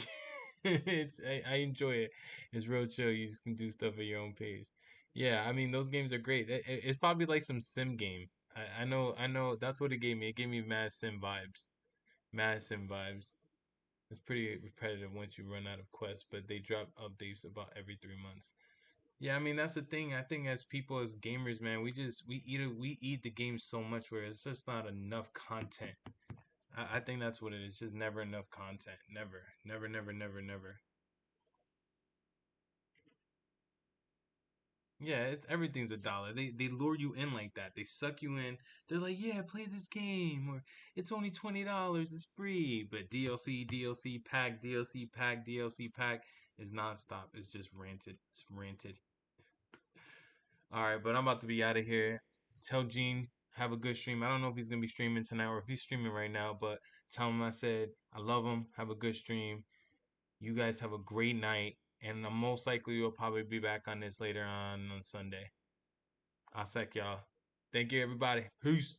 I enjoy it. It's real chill. You just can do stuff at your own pace. Yeah, I mean those games are great. It's probably like some sim game. I know that's what it gave me. It gave me mad sim vibes. Mad sim vibes. It's pretty repetitive once you run out of quests, but they drop updates about every 3 months. Yeah, I mean that's the thing. I think as people, as gamers, man, we eat the game so much where it's just not enough content. I think that's what it is. Just never enough content. Never. Yeah, everything's $1. They lure you in like that. They suck you in. They're like, yeah, play this game, or it's only $20. It's free. But DLC pack, DLC pack is nonstop. It's just ranted. It's ranted. All right, but I'm about to be out of here. Tell Gene have a good stream. I don't know if he's gonna be streaming tonight or if he's streaming right now, but tell him I said I love him. Have a good stream. You guys have a great night, and most likely we'll probably be back on this later on Sunday. I'll sec y'all. Thank you, everybody. Peace.